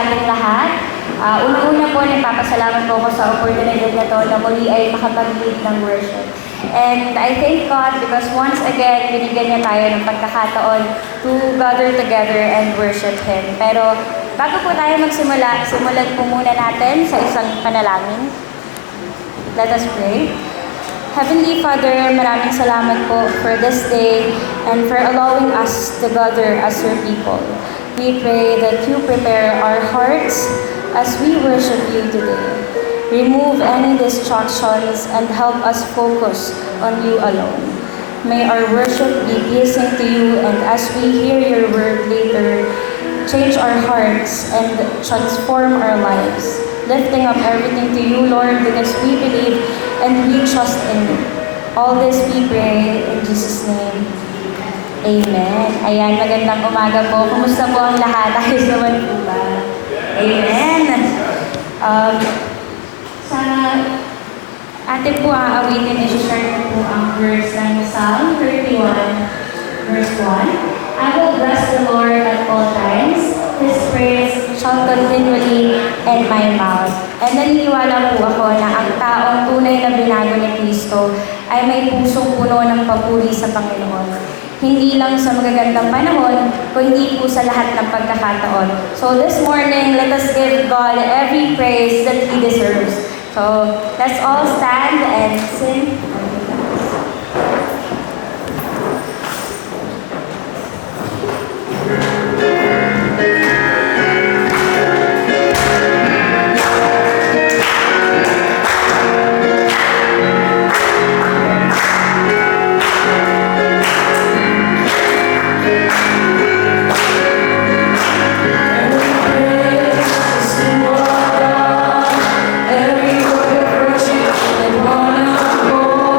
sa ating lahat. Una-una po, nagpapasalamat po ako sa opportunity na to na muli ay makapag-lead ng worship. And I thank God because once again, binigyan niya tayo ng pagkakataon to gather together and worship Him. Pero bago po tayo magsimula, simulan po muna natin sa isang panalangin. Let us pray. Heavenly Father, maraming salamat po for this day and for allowing us to gather as your people. We pray that you prepare our hearts as we worship you today. Remove any distractions and help us focus on you alone. May our worship be pleasing to you, and as we hear your word later, change our hearts and transform our lives. Lifting up everything to you, Lord, because we believe and we trust in you. All this we pray in Jesus' name. Amen. Ayan, magandang umaga po. Kumusta po ang lahat? Ayos naman po ba? Amen. Sa atin po aawitin, i-share na po ang verse ng Psalm 31, verse 1. I will bless the Lord at all times. His praise shall continually in my mouth. And naniniwala po ako na ang taong tunay na binago ni Kristo ay may pusong puno ng papuri sa Panginoon. Hindi lang sa magagandang panahon, kundi po sa lahat ng pagkakataon. So this morning, let us give God every praise that He deserves. So let's all stand and sing. Every word of worship and one accord.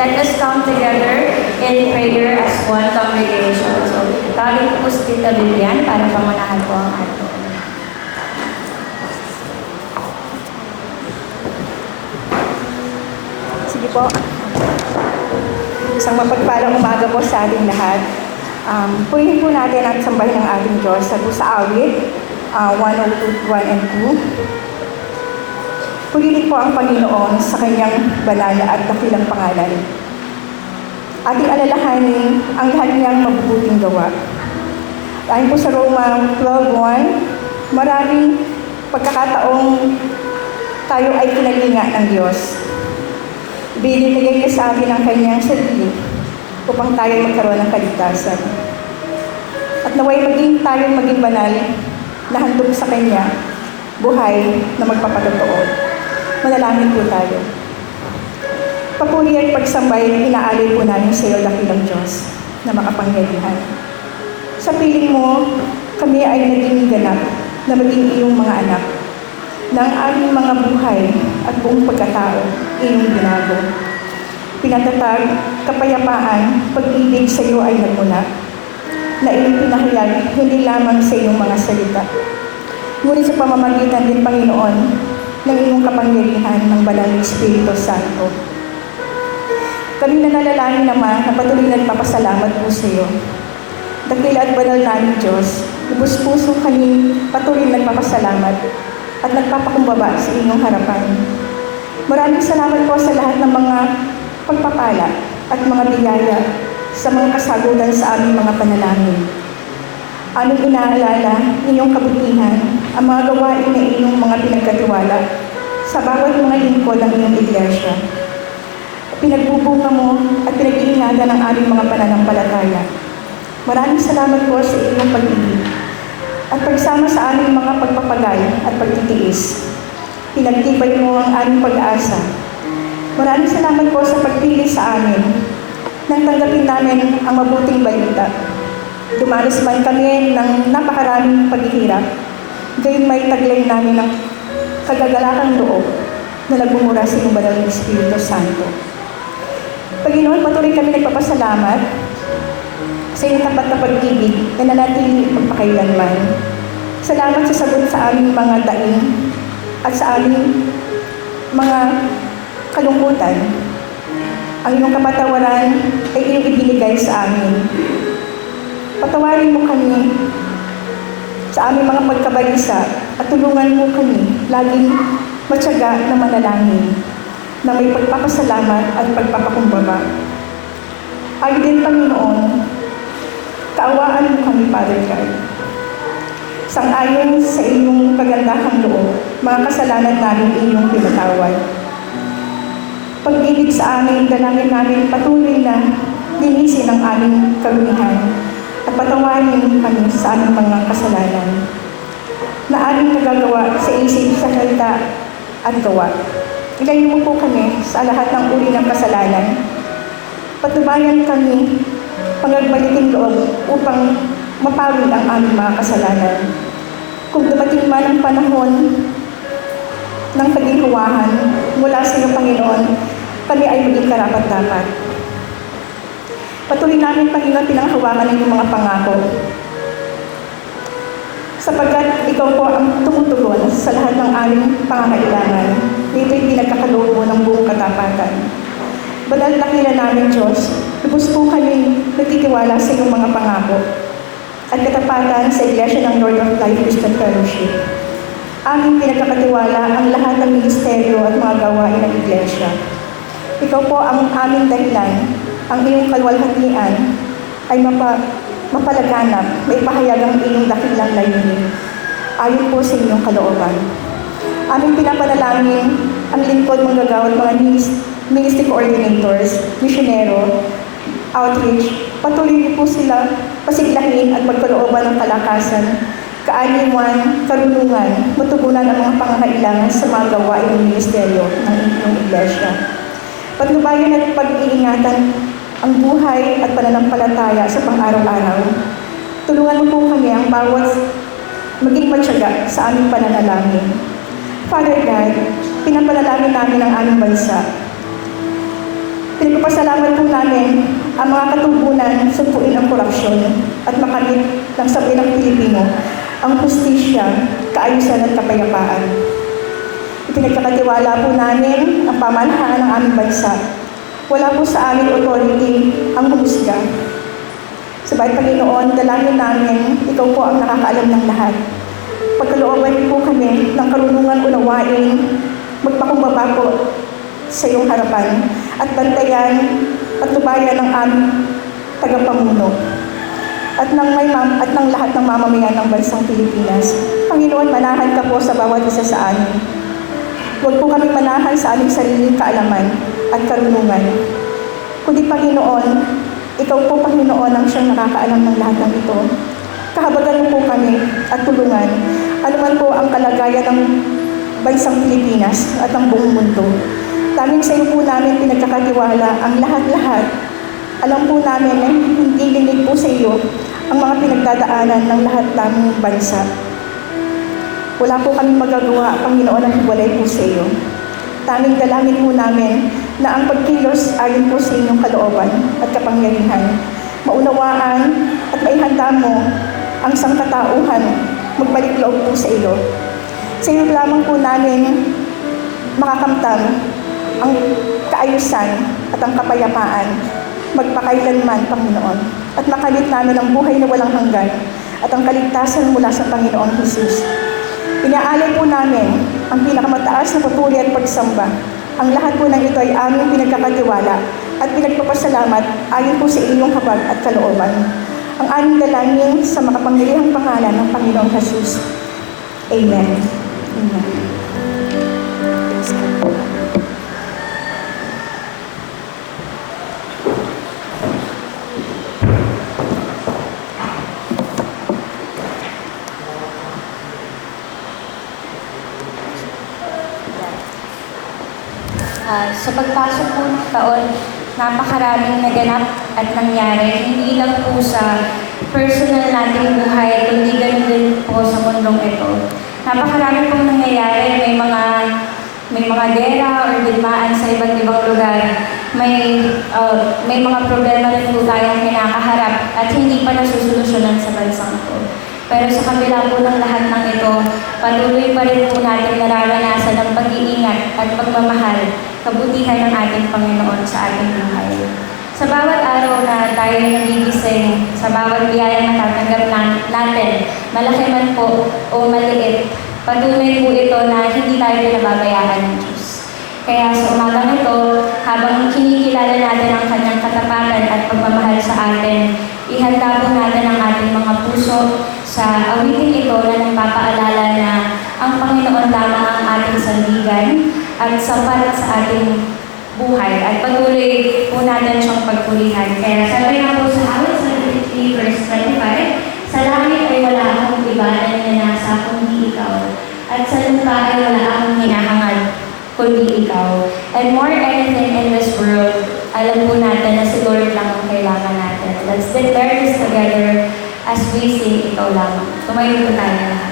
let us come together in prayer as one congregation. So, tawagin ko po si Tita Vivian para pangunahan po ang ating. Sige po. Isang mapagpalang umaga po sa ating lahat. Purihin po natin at sambahin ang ating Diyos sa awit 102, 1 and 2. Purihin po ang Panginoon sa kanyang banal at dakilang pangalan. Ating alalahanin ang lahat niyang mabubuting gawa. Ayon po sa Roma 12:1, maraming pagkakataong tayo ay kinalinga ng Diyos. Binibigay niya sa atin ang kanyang sarili upang tayo magkaroon ng kaligtasan. At naway tayo maging banal na handog sa kanya, buhay na magpapatotoo. Manalangin po tayo. Papuri at pagsambay, inaalay po namin sa iyo, dakilang Diyos, na makapangyarihan. Sa piling mo, kami ay naging ganap na maging iyong mga anak, na ang aming mga buhay at buong pagkatao iyong binago. Pinatatag, kapayapaan, pag-ibig sa iyo ay nagmula, na iyong pinahayag hindi lamang sa iyong mga salita, ngunit sa pamamagitan din, Panginoon, ng iyong kapangyarihan ng Banal na Espiritu Santo. Kami nanalangin naman na patuloy na nagpapasalamat po sa iyo. Dakila at banal namin Diyos, lubos puso kami patuloy na nagpapasalamat at nagpapakumbaba sa inyong harapan. Maraming salamat po sa lahat ng mga pagpapala at mga biyaya sa mga kasagutan sa aming mga panalangin. Aming inaalala inyong kabutihan, ang mga gawain na inyong mga pinagkatiwala sa bawat mga lingkod ng iyong iglesia. Pinagbubunga mo at pinag-iingatan ng aming mga pananampalataya. Maraming salamat po sa iyong pag-ibig at pagsama sa aming mga pagpapagay at pagtitiis. Pinagtibay mo ang aming pag-asa. Maraming salamat po sa pagpili sa amin nang tanggapin namin ang mabuting balita. Dumanas man kami ng napakaraming paghihirap, gayon may taglay namin ng kagagalakang loob na nagbumura sa iyong Banal na Espiritu Santo. Panginoon, patuloy kami nagpapasalamat sa iyong tapat na pag-ibig na nanatili magpakailanman. Salamat sa sagot sa aming mga daing at sa aming mga kalungkutan. Ang iyong kapatawaran ay iyong ibinigay sa amin. Patawarin mo kami sa aming mga pagkabalisa at tulungan mo kami laging matyaga na manalangin na may pagpapasalamat at pagpapakumbaba. Ay din, Panginoon, kaawaan mo kami, Father God. Sang-ayon sa iyong kagandahang loob, mga kasalanan namin iyong pinatawad. Pag-ibig sa amin, dalangin namin patuloy na linisin ang aming karunihan at patawarin kami sa aming mga kasalanan na aming nagagawa sa isip, sa salita at gawa. Ilayo mo po kami sa lahat ng uri ng kasalanan. Patubayan kami pangagbalikin loob upang mapawid ang aming mga kasalanan. Kung dumating man ang panahon ng paghihiwahan mula sa iyo, Panginoon, kami ay maging karapat-dapat. Patuloy namin, Panginoon, pinanghawakan ng iyong mga pangako. Sapagkat ikaw po ang tumutugon sa lahat ng aming pangangailangan. Dito'y pinagkakaloob mo ng buong katapatan. Banal na dakila namin, Diyos, lubos po kami nagtitiwala sa iyong mga pangako at katapatan sa Iglesia ng Lord of Life Christian Fellowship. Aming pinagkakatiwala ang lahat ng ministeryo at mga gawain ng Iglesia. Ikaw po ang aming dahilan, ang iyong kalwalhatian ay mapalaganap, maipahayag ang iyong dakilang layunin. Ayon po sa inyong kalooban. Aming pinapanalangin ang lingkod, manggagawa at mga ministry coordinators, misyonero, outreach. Patuloy niyo po sila pasiglahin at magkalooban ng kalakasan, kaaliwan, karunungan, matugunan ang mga pangangailangan sa mga gawain ng ministeryo ng inyong iglesia. Patnubayan at pag-iingatan ang buhay at pananampalataya sa pang-araw-araw. Tulungan mo po kami ang bawat maging matyaga sa aming pananalangin. Father God, pinapanalangin namin ang aming bansa. Pinagpapasalamat po namin ang mga katubunan sugpuin ang korupsyon at makamit ng sabi ng Pilipino ang hustisya, kaayusan at kapayapaan. Ipinagkakatiwala po namin ang pamanahan ng aming bansa. Wala po sa aming authority ang humusga. Sabay Panginoon, dalangin namin, ikaw po ang nakakaalam ng lahat. Pagkalooban po kami ng karunungan unawain, magpakumbaba po sa iyong harapan at bantayan at tubayan ng aming tagapamuno at ng lahat ng mamamayan ng bansang Pilipinas. Panginoon, manahan ka po sa bawat isa sa amin. Huwag po kami manahan sa aming sariling kaalaman at karunungan. Kundi Panginoon, ikaw po Panginoon ang siyang nakakaalam ng lahat ng ito. Kahabagan mo po kami at tulungan, anuman po ang kalagayan ng bansang Pilipinas at ang buong mundo. Tanging sa iyo po namin pinagkakatiwala ang lahat-lahat. Alam po namin na hindi linig po sa iyo ang mga pinagdadaanan ng lahat naming bansa. Wala po kami magagawa, Panginoon, ang hiwalay po sa iyo. Tanging dalangin po namin na ang pagkilos ayon po sa inyong kalooban at kapangyarihan. Maunawaan at maihanda mo ang sangkatauhan, magbalik loob po sa iyo. Sa iyo lamang po namin makakamtan ang kaayusan at ang kapayapaan magpakailanman, Panginoon, at makamit namin ang buhay na walang hanggan at ang kaligtasan mula sa Panginoong Jesus. Inaalay po namin ang pinakamataas na papuri at pagsamba. Ang lahat po ng ito ay aming pinagkakatiwala at pinagpapasalamat ayon po sa inyong habag at kalooban. Ang aming dalangin sa makapangyarihang pangalan ng Panginoong Jesus. Amen. Amen. Sa pagpasok po ng taon, napakaraming naganap at nangyari, hindi lang po sa personal nating buhay, kundi ganun din po sa mundong ito. Napakarami pong nangyayari, may mga gera or digmaan sa iba't ibang lugar. May mga problema rin po tayong kinakaharap at hindi pa nasusolusyonan sa bansang ito. Pero sa kabila po ng lahat ng ito, patuloy pa rin po natin nararanasan ang pag-iingat at pagmamahal, kabutihan ng ating Panginoon sa ating buhay. Sa bawat araw na tayo nagigising, sa bawat biyaya na tatanggap natin, malaki man po o maliit, patuloy po ito na hindi tayo pinababayaan ng Diyos. Kaya sa umagang ito, habang kinikilala natin ang kanyang katapatan at pagmamahal sa atin, ihanda po natin ang ating mga puso sa awiting ito na nagpapaalala na ang Panginoon lamang ang ating sandigan at sapat sa ating buhay at patuloy po natin siyang pagpulihan. Kaya sabi nga po sa awit 73 verse 25, sa langit ay wala akong iba na ninanasa kundi ikaw, at sa lupa ay wala akong hinahangad kundi ikaw. And more anything in this world, alam po natin na si Lord lang ang kailangan natin. Let's declare this together as we sing ikaw lamang. Tumayo po tayo lahat.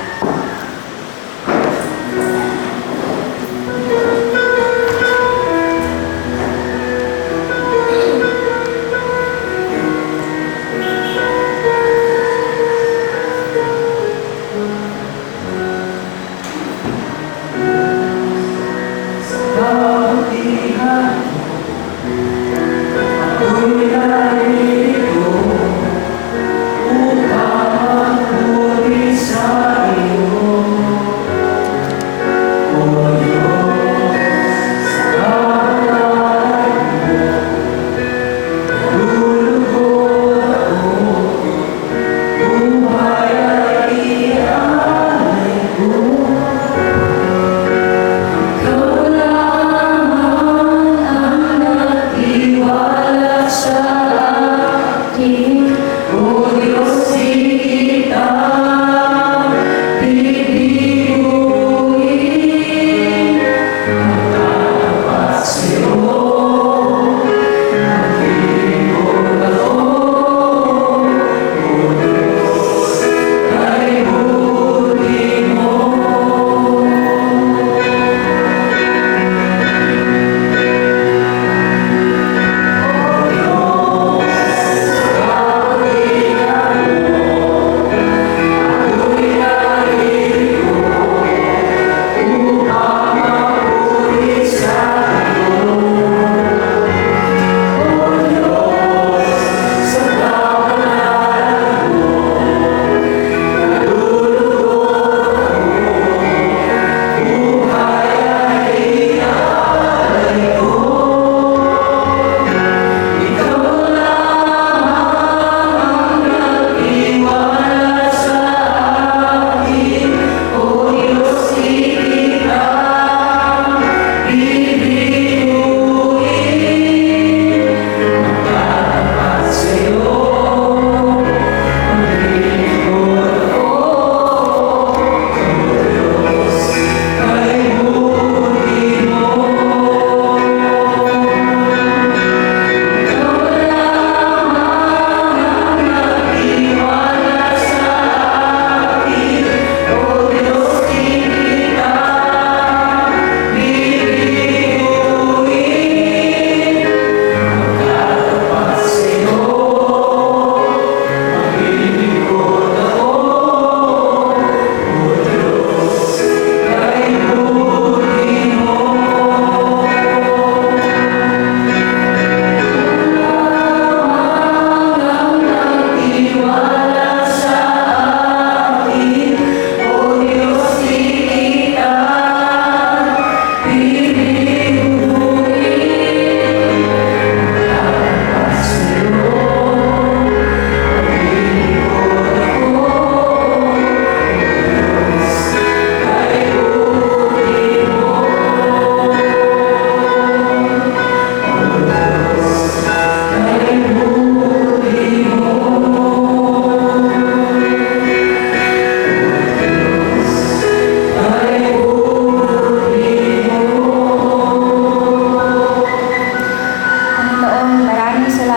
Sa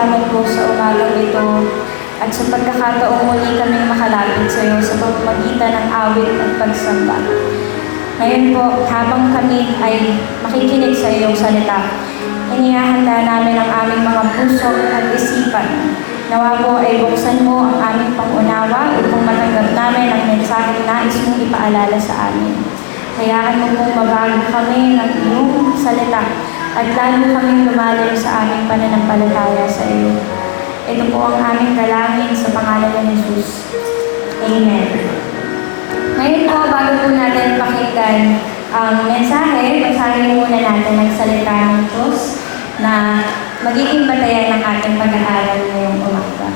salamat po sa umagang ito at sa pagkakataong muli kaming makalapit sa iyo sa pamamagitan ng awit at pagsamba. Ngayon po, habang kami ay makikinig sa iyong salita, inihahanda namin ang aming mga puso at isipan. Nawa po ay buksan mo ang aming pangunawa upang matanggap namin ang mensaheng nais mong ipaalala sa amin. Hayaan mo pong mabago kami ng iyong salita at lalo kaming lumalim sa aming pananampalataya sa iyo. Ito po ang aming dalangin sa pangalan ni Jesus. Amen. Ngayon po, bago po natin pakinggan ang mensahe, basahin muna natin ang salita ng Diyos na magiging batayan ng ating pag-aaral ngayong umaga.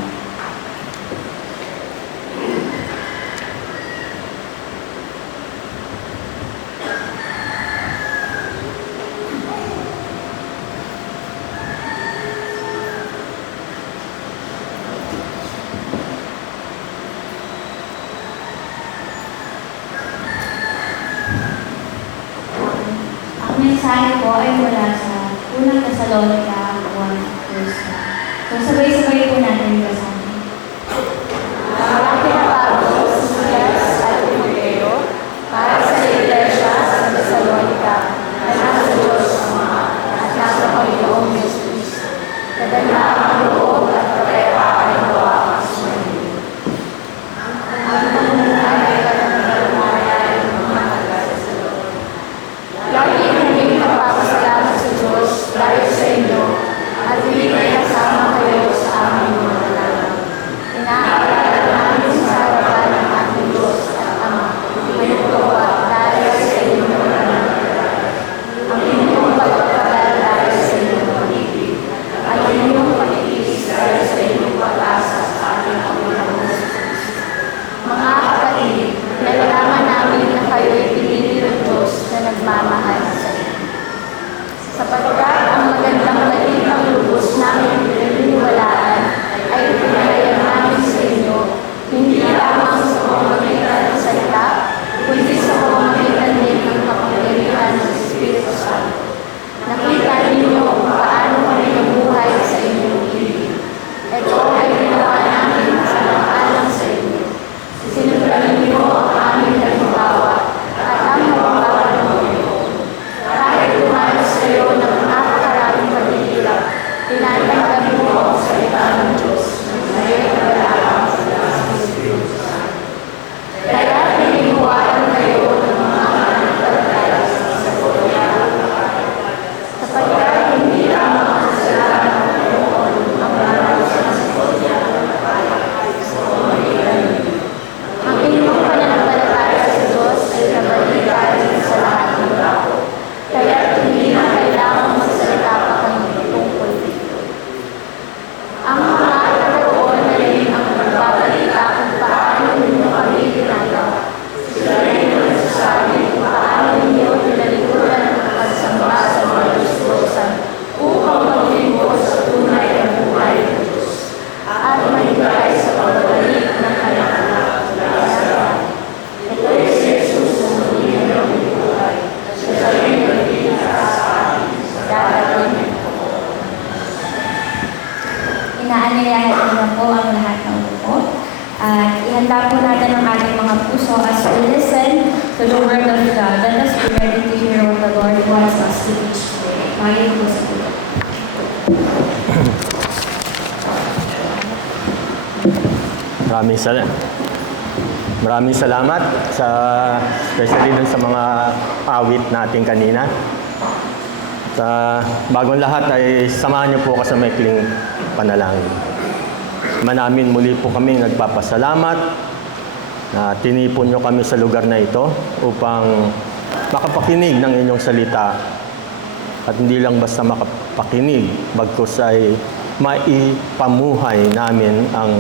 Ang mensahe po ay mula sa Unang Thessalonica 1 verse 1. So sabay-sabay po natin basahin. Malaki na Pablo, Silas at Timoteo para sa Iglesia sa Thessalonica na nasa Diyos Ama at nasa Panginoong Jesus. Kadalaang ang loob at kapayapaan ay hawakan sa inyo. Ang pamunuan ay katanggalayan ng mga taga-Thessalonica. Lagi kaming nagpapasalamat sa Diyos dahil sa inyo at hindi kayo kasama kayo sa aming mga dalangin. Inaalala namin sa harapan ng ating Diyos at Ama ang ito at dahil sa inyong pananampalataya, ang inyong pagpapakal dahil sa inyong pag-ibig, at inyong pag-ibig dahil sa inyong pag-asa sa ating Panginoon Jesus. Mga kapatid, nalalaman namin na kayo'y pinili ng Diyos na nagmamahal sa inyo. Sapagkat ang magandang balitang lubos namin pinaniniwalaan ay ipinahayag namin sa inyo, hindi lamang sa pamamagitan ng salita, kundi sa pamamagitan din ng kapangyarihan ng Espiritu Santo. Nakita ninyo kung paano kami nabuhay sa inyong ibig. Ito ay ginawa namin sa alang sa inyo. Sinundan ninyo ang aming halimbawa at ang halimbawa ng Panginoon. Kahit dumanas kayo ng napakaraming paghihirap, tinatanggap mo ang salita ng Diyos na ngayon nagalaang sa Espiritu Santo. Kaya tinihiwaran kayo ng mga mananampalataya sa pagkakataon, sapagkat hindi lamang ang salita ng Panginoon ang lalarosan sa pagkakataon sa pamamagitan ninyo. Ang inyong pananampalataya sa Diyos ay nabalita rin sa lahat ng tao. Kaya hindi na kailangang magsalita pa kami tungkol dito. Ang mga taga-roon na rin ang nagbabalita kung paano ninyo kami ginagawa. Sila rin ang nagsasabi kung paano ninyo tinalikuran ang pagsamba sa mga Diyos-Diyosan upang maglingkod sa tunay na buhay ng Diyos at mahigay sa pagbalik ng kanyang anak. Ito ay si Jesus na muli ng buhay. Siya rin ang pinagkasa sa atin sa darating na panahon. Inaanyayahan ko na po ang lahat ng upo. At ihanda po natin ang ating mga puso as we listen to the Word of God. Let us be ready to hear what the Lord wants us to teach today. Maraming po sa Diyos. Maraming salamat sa especially dun sa mga awit natin kanina. Bagong lahat ay samahan niyo po ako sa maikling panalangin. Manamin muli po kami nagpapasalamat na tinipon niyo kami sa lugar na ito upang makapakinig ng inyong salita at hindi lang basta makapakinig bagkus ay maipamuhay namin ang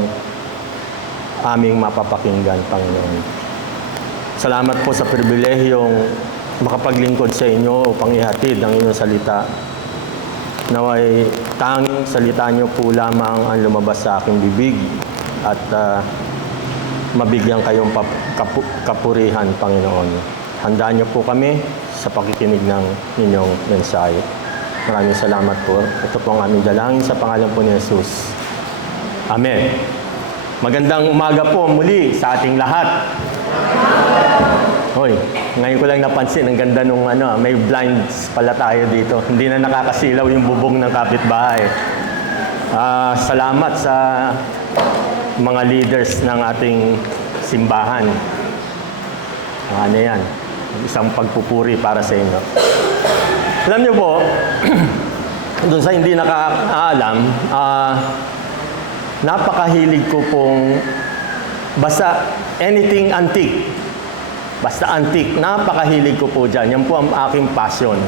aming mapapakinggan, Panginoon. Salamat po sa pribilehiyong makapaglingkod sa inyo upang ihatid ang inyong salita. Naway tanging salita niyo po lamang ang lumabas sa aking bibig at mabigyan kayong kapurihan, Panginoon. Handaan niyo po kami sa pakikinig ng inyong mensahe. Maraming salamat po. Ito po ang aming dalangin sa pangalan po ni Jesus. Amen. Magandang umaga po muli sa ating lahat. Hoy, ngayon ko lang napansin, ang ganda nung may blinds pala tayo dito. Hindi na nakakasilaw yung bubong ng kapitbahay. Salamat sa mga leaders ng ating simbahan. Ano yan? Isang pagpupuri para sa inyo. Alam niyo po, doon sa hindi nakakaalam, napakahilig ko pong basta anything antique. Basta antique, napakahilig ko po dyan. Yan po ang aking passion.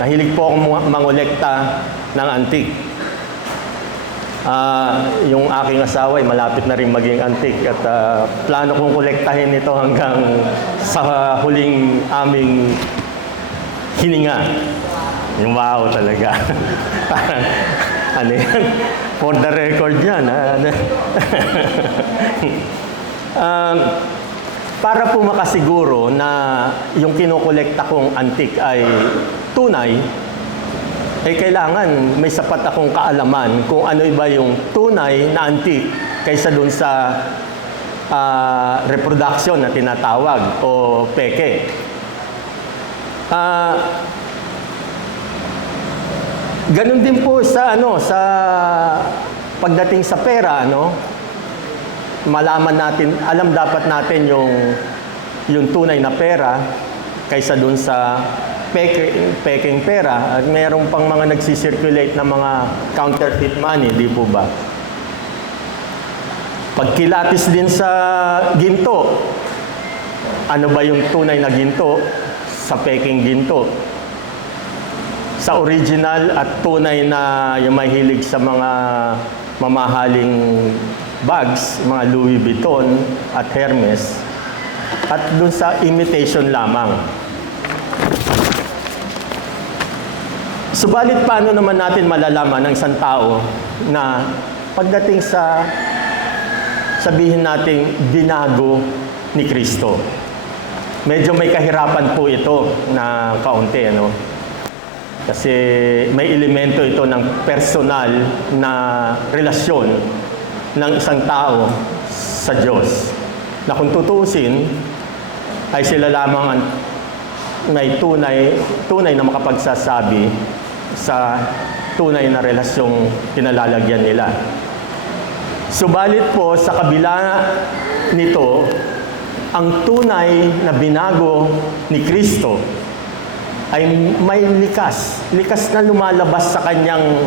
Nahilig po akong mangolekta ng antique. Yung aking asawa ay malapit na rin maging antique at plano kong kolektahin ito hanggang sa huling aming hininga. Yung wow talaga. Parang, ano yan? For the record yan. Para po makasiguro na yung kinokolekta kong antique ay tunay, kailangan may sapat akong kaalaman kung ano ba yung tunay na antique kaysa dun sa reproduction na tinatawag o peke. Ganun din po sa sa pagdating sa pera, malaman natin, alam dapat natin yung tunay na pera kaysa dun sa peking pera. At mayroon pang mga nagsisirculate na mga counterfeit money, di po ba? Pagkilatis din sa ginto, ano ba yung tunay na ginto sa peking ginto? Sa original at tunay na yung mahilig sa mga mamahaling bags, mga Louis Vuitton at Hermes, at dun sa imitation lamang. Subalit, paano naman natin malalaman ng isang tao na pagdating sa sabihin nating binago ni Kristo? Medyo may kahirapan po ito na kaunti, Kasi may elemento ito ng personal na relasyon ng isang tao sa Diyos. Na kung tutusin, ay sila lamang ang may tunay na makapagsasabi sa tunay na relasyong kinalalagyan nila. Subalit po, sa kabila nito, ang tunay na binago ni Kristo ay may likas na lumalabas sa kanyang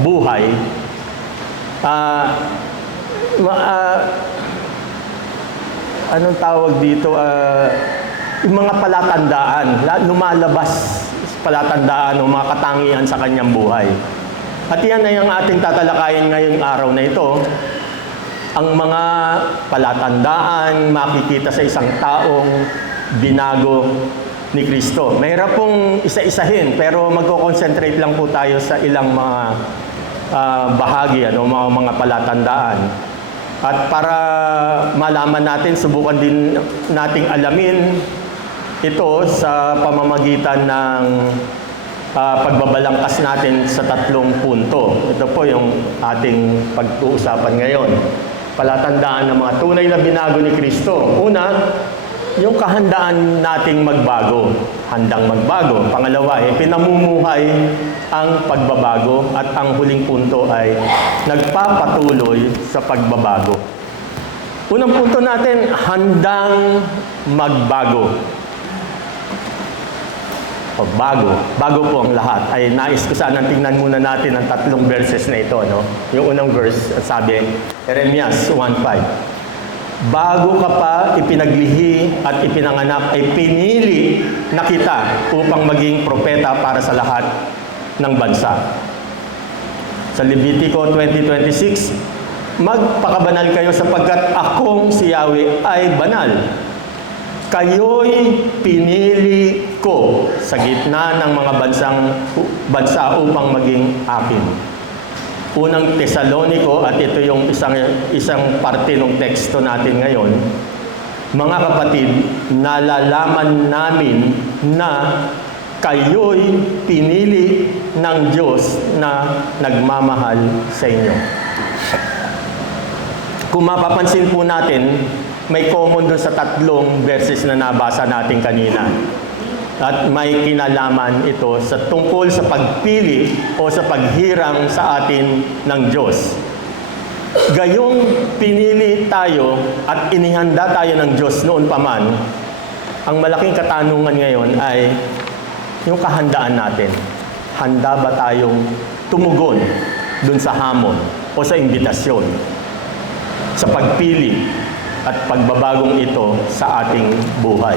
buhay. Anong tawag dito? Yung mga palatandaan, lumalabas palatandaan o mga katangian sa kanyang buhay. At yan ay ang ating tatalakayin ngayong araw na ito. Ang mga palatandaan makikita sa isang taong binago ni Kristo. Mahirap pong isa-isahin, pero magko-concentrate lang po tayo sa ilang mga bahagi, mga palatandaan. At para malaman natin, subukan din nating alamin ito sa pamamagitan ng pagbabalangkas natin sa 3 punto. Ito po yung ating pag-uusapan ngayon. Palatandaan ng mga tunay na binago ni Kristo. Una, yung kahandaan nating magbago. Handang magbago. Pangalawa, pinamumuhay ang pagbabago. At ang huling punto ay nagpapatuloy sa pagbabago. Unang punto natin, handang magbago. Bago po ang lahat. Ay nais ko sanang tingnan muna natin ang 3 verses na ito. Yung unang verse, sabi, Jeremias 1:5. Bago ka pa ipinaglihi at ipinanganak, ay pinili na kita upang maging propeta para sa lahat ng bansa. Sa Levitico 20:26, magpakabanal kayo sapagkat akong si Yahweh ay banal. Kayo'y pinili ko sa gitna ng mga bansa upang maging akin. Unang Tesalonico, at ito yung isang parte ng teksto natin ngayon. Mga kapatid, nalalaman namin na kayo'y pinili ng Diyos na nagmamahal sa inyo. Kung mapapansin po natin, may common dun sa tatlong verses na nabasa natin kanina. At may kinalaman ito sa tungkol sa pagpili o sa paghirang sa atin ng Diyos. Gayong pinili tayo at inihanda tayo ng Diyos noon pa man, ang malaking katanungan ngayon ay yung kahandaan natin. Handa ba tayong tumugon dun sa hamon o sa imbitasyon, sa pagpili at pagbabagong ito sa ating buhay?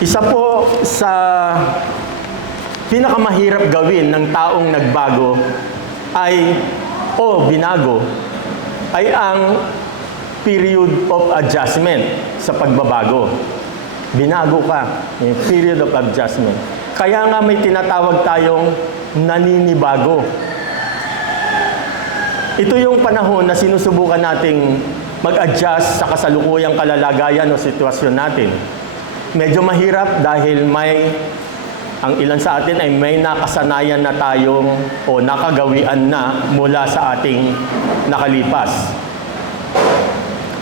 Isa po sa pinakamahirap gawin ng taong nagbago binago ay ang period of adjustment sa pagbabago. Binago ka, yung period of adjustment. Kaya nga may tinatawag tayong naninibago. Ito yung panahon na sinusubukan nating mag-adjust sa kasalukuyang kalalagayan o sitwasyon natin. Medyo mahirap dahil ang ilan sa atin ay may nakasanayan na tayong o nakagawian na mula sa ating nakalipas.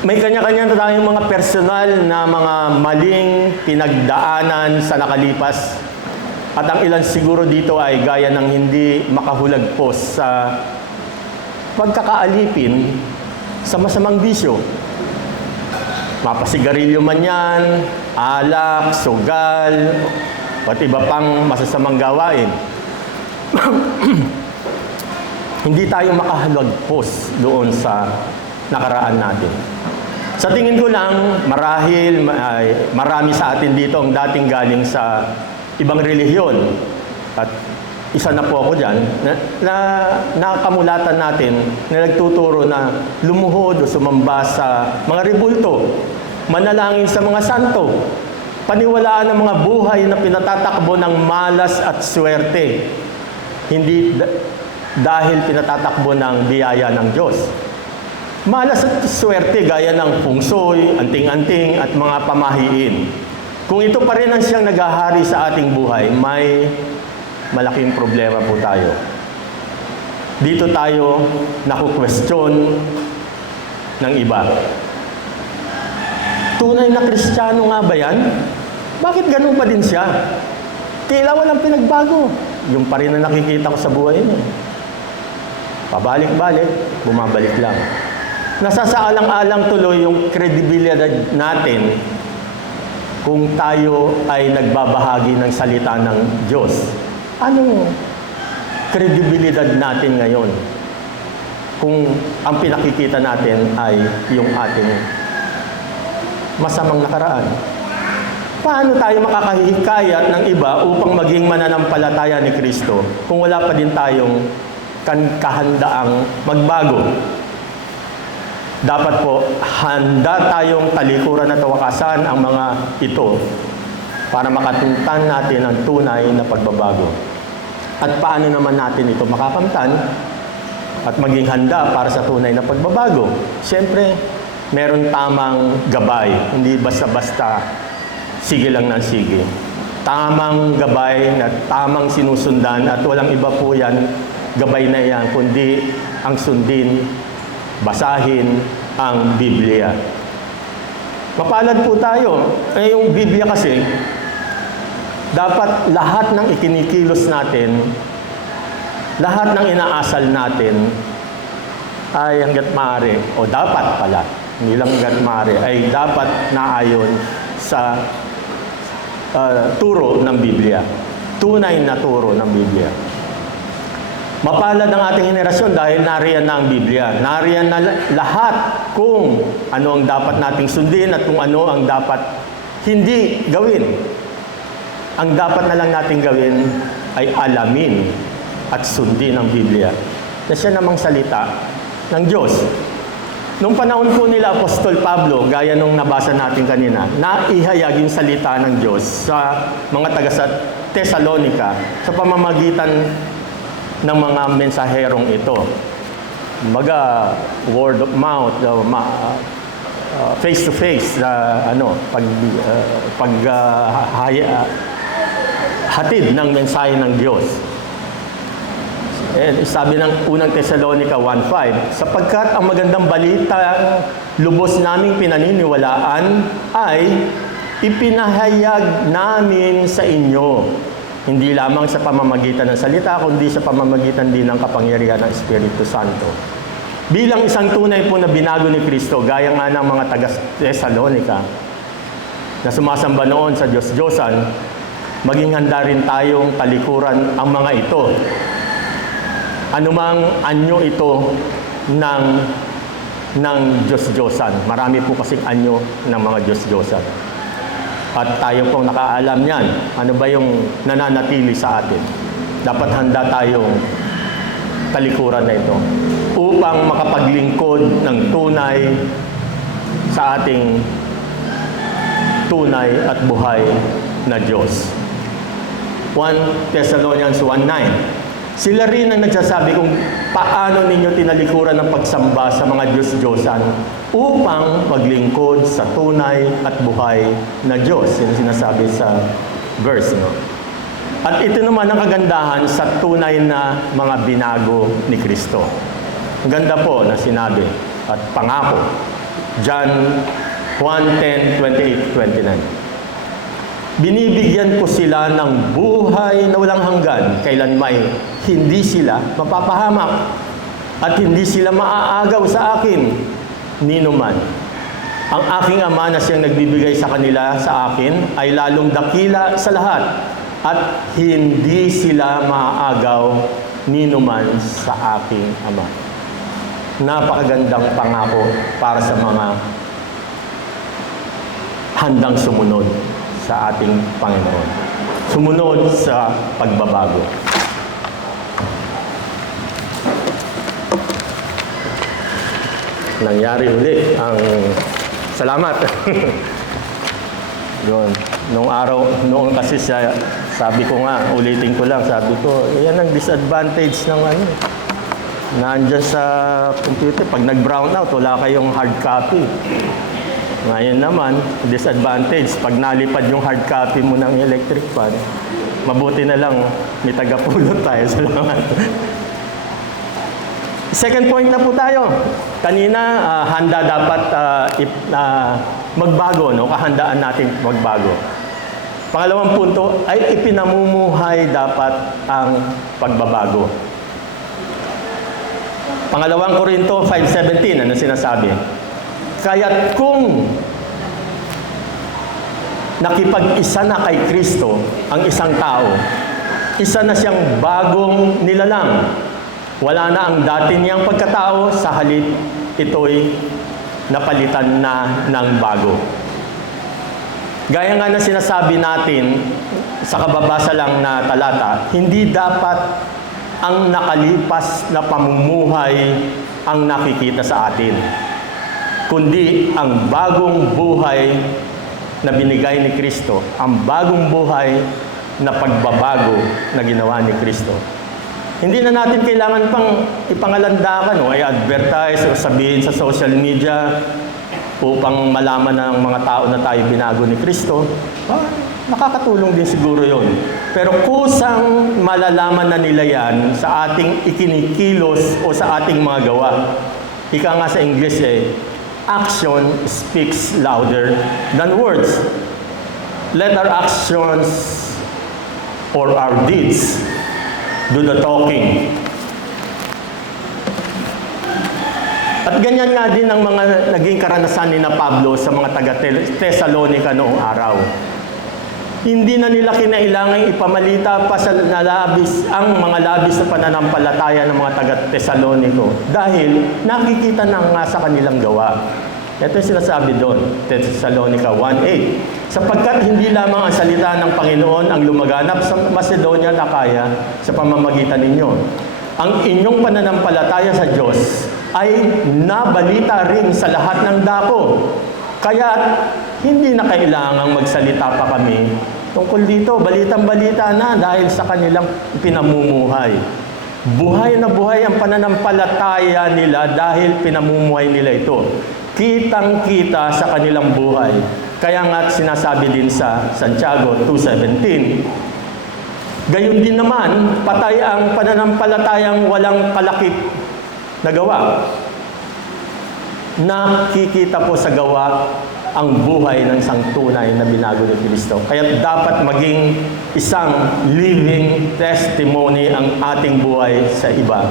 May kanya-kanya na tayong mga personal na mga maling pinagdaanan sa nakalipas. At ang ilan siguro dito ay gaya ng hindi makahulagpos sa pagkakaalipin sa masamang bisyo. Mapasigarilyo man yan, alak, sugal, at iba pang masasamang gawain. Hindi tayo makahalagpos doon sa nakaraan natin. Sa tingin ko lang, marahil marami sa atin dito ang dating galing sa ibang relihiyon. At isa na po ako dyan, na nakamulatan natin na nagtuturo na lumuhod o sumamba sa mga rebulto, manalangin sa mga santo, paniwalaan ng mga buhay na pinatatakbo ng malas at swerte, hindi dahil pinatatakbo ng biyaya ng Diyos. Malas at swerte gaya ng pungsoy, anting-anting at mga pamahiin. Kung ito pa rin ang siyang naghahari sa ating buhay, may malaking problema po tayo. Dito tayo naku-question ng iba. Tunay na Kristiyano nga ba yan? Bakit ganun pa din siya? Tila walang pinagbago. Yung pa rin na nakikita ko sa buhay niya. Pabalik-balik, bumabalik lang. Nasasaalang-alang tuloy yung kredibilidad natin kung tayo ay nagbabahagi ng salita ng Diyos. Anong kredibilidad natin ngayon kung ang pinakikita natin ay yung ating masamang nakaraan? Paano tayo makakahikayat ng iba upang maging mananampalataya ni Kristo kung wala pa din tayong kahandaang magbago? Dapat po, handa tayong talikuran at wakasan ang mga ito para makatuntan natin ang tunay na pagbabago. At paano naman natin ito makakamtan at maging handa para sa tunay na pagbabago? Siyempre, meron tamang gabay, hindi basta-basta sige lang ng sige. Tamang gabay na tamang sinusundan at walang iba po yan, gabay na yan, kundi ang sundin, basahin ang Biblia. Mapalad po tayo. Yung Biblia kasi, dapat lahat ng ikinikilos natin, lahat ng inaasal natin, ay hanggat maaari, o dapat pala, hindi lang hanggat maaari, ay dapat naayon sa turo ng Biblia. Tunay na turo ng Biblia. Mapalad ang ating henerasyon dahil nariyan na ang Biblia. Nariyan na lahat kung ano ang dapat nating sundin at kung ano ang dapat hindi gawin. Ang dapat na lang nating gawin ay alamin at sundin ang Biblia na siya namang salita ng Diyos. Nung panahon po nila Apostol Pablo, gaya nung nabasa natin kanina, naihayag yung salita ng Diyos sa mga taga sa Thessalonica sa pamamagitan ng mga mensaherong ito. Word of mouth, face to face na hatid ng mensahe ng Diyos. Sabi ng unang Thessalonica 1:5, sapagkat ang magandang balita lubos naming pinaniniwalaan ay ipinahayag namin sa inyo, hindi lamang sa pamamagitan ng salita, kundi sa pamamagitan din ng kapangyarihan ng Espiritu Santo. Bilang isang tunay po na binago ni Kristo, gaya nga ng mga taga-Thessalonica na sumasamba noon sa Diyos-Diyosan, maging handa rin tayong talikuran ang mga ito. Anumang anyo ito ng Diyos-Diyosan. Marami po kasing anyo ng mga Diyos-Diyosan. At tayo pong nakaalam niyan. Ano ba yung nananatili sa atin? Dapat handa tayong talikuran na ito upang makapaglingkod ng tunay sa ating tunay at buhay na Diyos. 1 Thessalonians 1:9. Sila rin ang nagsasabi kung paano ninyo tinalikuran ng pagsamba sa mga Diyos-Diyosan upang maglingkod sa tunay at buhay na Diyos. Yung sinasabi sa verse. No? At ito naman ang kagandahan sa tunay na mga binago ni Kristo. Ang ganda po na sinabi at pangako. John 1:10-28-29. Binibigyan ko sila ng buhay na walang hanggan, kailanmay hindi sila mapapahamak at hindi sila maaagaw sa akin, ninuman. Ang aking Ama na siyang nagbibigay sa kanila sa akin ay lalong dakila sa lahat at hindi sila maaagaw, ninuman sa aking Ama. Napakagandang pangako para sa mga handang sumunod sa ating Panginoon. Sumunod sa pagbabago. Nangyari ulit ang salamat. Yun. Noong kasi sabi ko nga, ulitin ko lang, sabi ko, yan ang disadvantage ng nandyan sa computer. Pag nag-brown out, wala kayong hard copy. Ngayon naman, disadvantage, pag nalipad yung hard copy mo ng electric fan, mabuti na lang may tagapulot tayo. Salamat. Second point na po tayo. Kanina, handa dapat magbago, no? Kahandaan natin magbago. Pangalawang punto ay ipinamumuhay dapat ang pagbabago. Pangalawang Korinto 5:17, ano sinasabi? Kaya't kung nakipag-isa na kay Kristo ang isang tao, isa na siyang bagong nilalang. Wala na ang dati niyang pagkatao, sa halip ito'y napalitan na ng bago. Gaya nga na sinasabi natin sa kababasa lang na talata, hindi dapat ang nakalipas na pamumuhay ang nakikita sa atin, kundi ang bagong buhay na binigay ni Kristo, ang bagong buhay na pagbabago na ginawa ni Kristo. Hindi na natin kailangan pang ipangalandakan o i-advertise o sabihin sa social media upang malaman ng mga tao na tayo binago ni Kristo. Nakakatulong din siguro yon. Pero kusang malalaman na nila yan sa ating ikinikilos o sa ating mga gawa. Ika nga sa English action speaks louder than words. Let our actions or our deeds do the talking. At ganyan nga din ang mga naging karanasan ni na Pablo sa mga taga-Thessalonica noong araw. Hindi na nila kinailangan ipamalita pa sa ang mga labis na pananampalataya ng mga taga-Thessalonico dahil nakikita na nga sa kanilang gawa. Ito yung sinasabi doon, Thessalonica 1:8. Sapagkat hindi lamang ang salita ng Panginoon ang lumaganap sa Macedonia at Akaya sa pamamagitan ninyo. Ang inyong pananampalataya sa Diyos ay nabalita rin sa lahat ng dako. Kaya hindi na kailangang magsalita pa kami tungkol dito. Balitang-balita na dahil sa kanilang pinamumuhay. Buhay na buhay ang pananampalataya nila dahil pinamumuhay nila ito. kitang-kita sa kanilang buhay. Kaya nga sinasabi din sa Santiago 2:17, gayon din naman, patay ang pananampalatayang walang kalakip na gawa. Nakikita po sa gawa ang buhay ng isang tunay na binago ni Kristo. Kaya dapat maging isang living testimony ang ating buhay sa iba.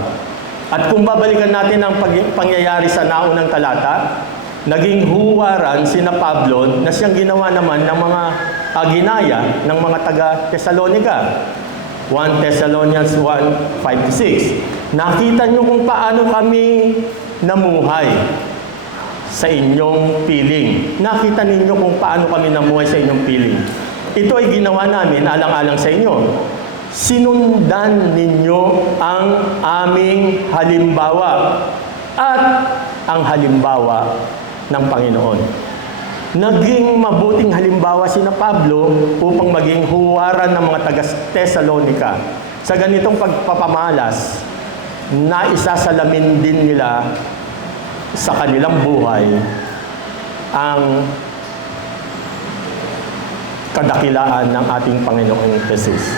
At kung babalikan natin ang pangyayari sa naunang talata, naging huwaran sina Pablo na siyang ginawa naman ng mga ginaya ng mga taga-Thessalonica. 1 Thessalonians 1:5-6. Nakita niyo kung paano kami namuhay sa inyong piling. Nakita ninyo kung paano kami namuhay sa inyong piling. Ito ay ginawa namin alang-alang sa inyo. Sinundan ninyo ang aming halimbawa at ang halimbawa ng Panginoon. Naging mabuting halimbawa sina Pablo upang maging huwaran ng mga taga-Thessalonica. Sa ganitong pagpapamalas, naisasalamin din nila sa kanilang buhay ang kadakilaan ng ating Panginoong Jesus.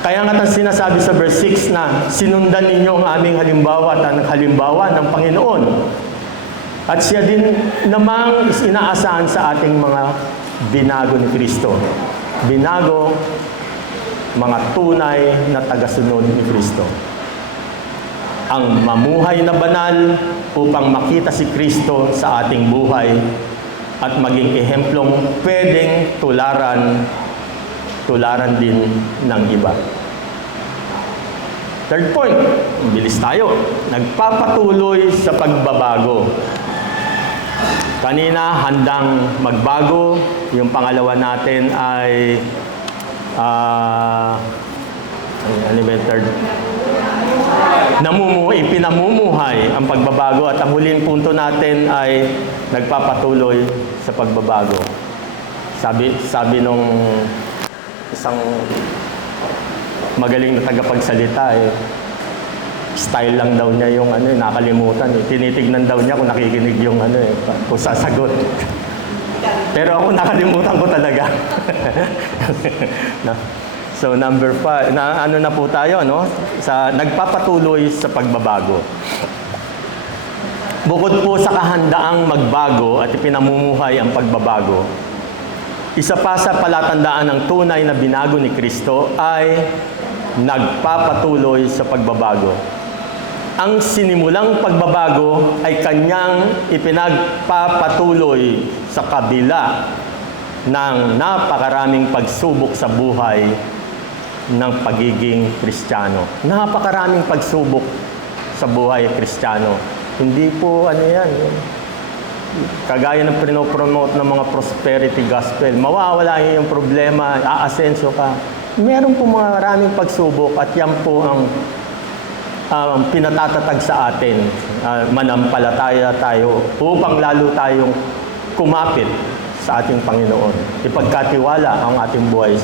Kaya nga sinasabi sa verse 6 na sinundan ninyo ang aming halimbawa at ang halimbawa ng Panginoon. At siya din namang inaasahan sa ating mga binago ni Kristo. Binago, mga tunay na tagasunod ni Kristo. Ang mamuhay na banal upang makita si Kristo sa ating buhay at maging ehemplong pwedeng tularan din ng iba. Third point, bilis tayo. Nagpapatuloy sa pagbabago. Kanina, handang magbago. Yung pangalawa natin ay ano ba yung third? Pinamumuhay ang pagbabago at ang huling punto natin ay nagpapatuloy sa pagbabago. Sabi nung isang magaling na tagapagsalita style lang daw niya yung nakalimutan Tinitignan daw niya kung nakikinig yung kung sasagot. Pero ako nakalimutan ko talaga. So number 5, na po tayo, no? Sa nagpapatuloy sa pagbabago. Bukod po sa kahandaang magbago at ipinamumuhay ang pagbabago, isa pa sa palatandaan ng tunay na binago ni Kristo ay nagpapatuloy sa pagbabago. Ang sinimulang pagbabago ay kanyang ipinagpapatuloy sa kabila ng napakaraming pagsubok sa buhay ng pagiging Kristiyano. Napakaraming pagsubok sa buhay Kristiyano. Hindi po yan. Kagaya ng pinopromote ng mga prosperity gospel. Mawawala yung problema, aasenso ka. Meron po maraming pagsubok at yan po ang pinatatatag sa atin. Manampalataya tayo upang lalo tayong kumapit sa ating Panginoon. Ipagkatiwala ang ating buhay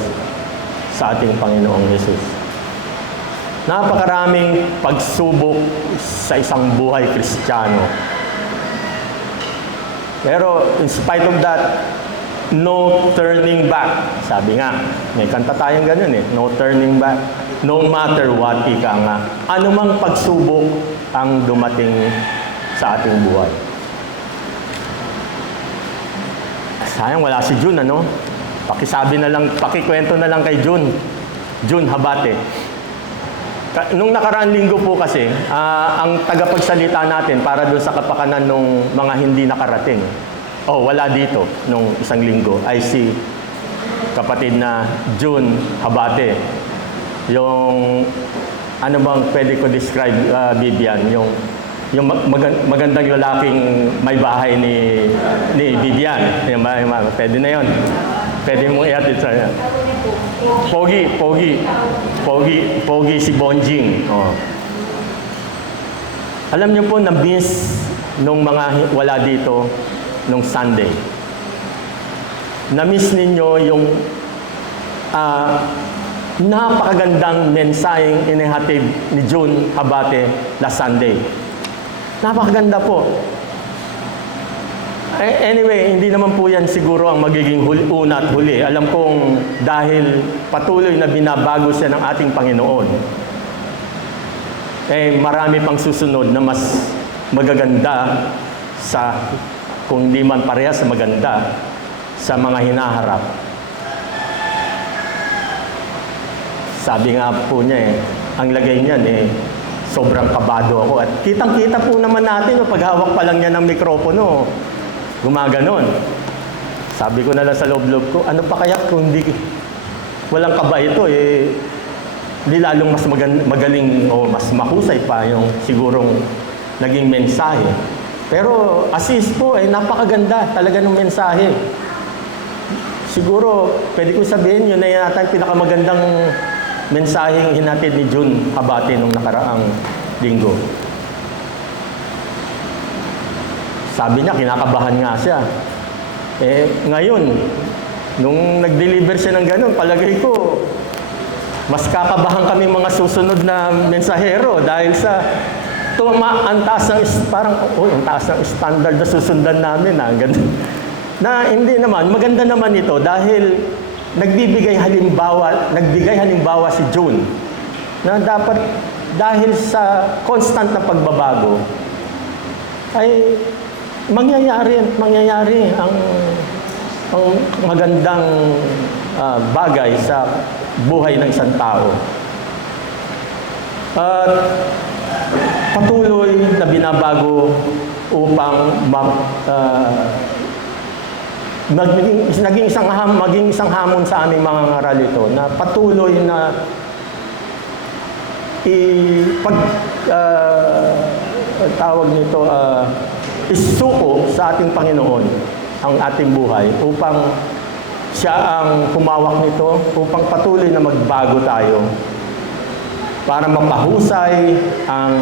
sa ating Panginoong Jesus. Napakaraming pagsubok sa isang buhay Kristiyano. Pero in spite of that, no turning back. Sabi nga, may kanta tayong ganun no turning back. No matter what, ika nga. Anumang pagsubok ang dumating sa ating buhay. Sayang wala si Jun, pakikwento na lang kay Jun Habate. Nung nakaraang linggo po kasi, ang tagapagsalita natin para doon sa kapakanan ng mga hindi nakarating. Wala dito nung isang linggo ay si kapatid na Jun Habate. Yung ano bang pwede ko describe, Bibian, yung magandang lalaking may bahay ni Bibian. Pwede na yon. Pwede mong i-atid sa Pogi si Bonjing. Alam niyo po, na-miss nung mga wala dito nung Sunday. Na-miss ninyo yung napakagandang mensaheng inihatid ni Jun Habate last Sunday. Napakaganda po. Anyway, hindi naman po yan siguro ang magiging una at huli. Alam kong dahil patuloy na binabago siya ng ating Panginoon, marami pang susunod na mas magaganda kung di man parehas sa maganda, sa mga hinaharap. Sabi nga po niya ang lagay niyan sobrang kabado ako. At kitang-kita po naman natin, paghawak pa lang niya ng mikropono, gumaganon. Sabi ko na lang sa loob-loob ko, ano pa kaya kung walang kaba ito, di lalong mas magaling o mas mahusay pa yung sigurong naging mensahe. Pero assist po, napakaganda talaga ng mensahe. Siguro, pwede ko sabihin, yun na yata yung pinakamagandang mensaheng hinatid ni June Habate nung nakaraang linggo. Sabi niya, kinakabahan nga siya. Ngayon, nung nag-deliver siya ng ganun, palagay ko, mas kakabahan kami mga susunod na mensahero dahil sa ang taas ng standard na susundan namin. Na hindi naman, maganda naman ito dahil nagbigay halimbawa si June na dapat dahil sa constant na pagbabago ay mangyayari ang magandang bagay sa buhay ng isang tao. At patuloy na binabago upang maging isang hamon sa aming mga ngaral ito na patuloy na isuko sa ating Panginoon ang ating buhay upang siya ang humawak nito, upang patuloy na magbago tayo para mapahusay ang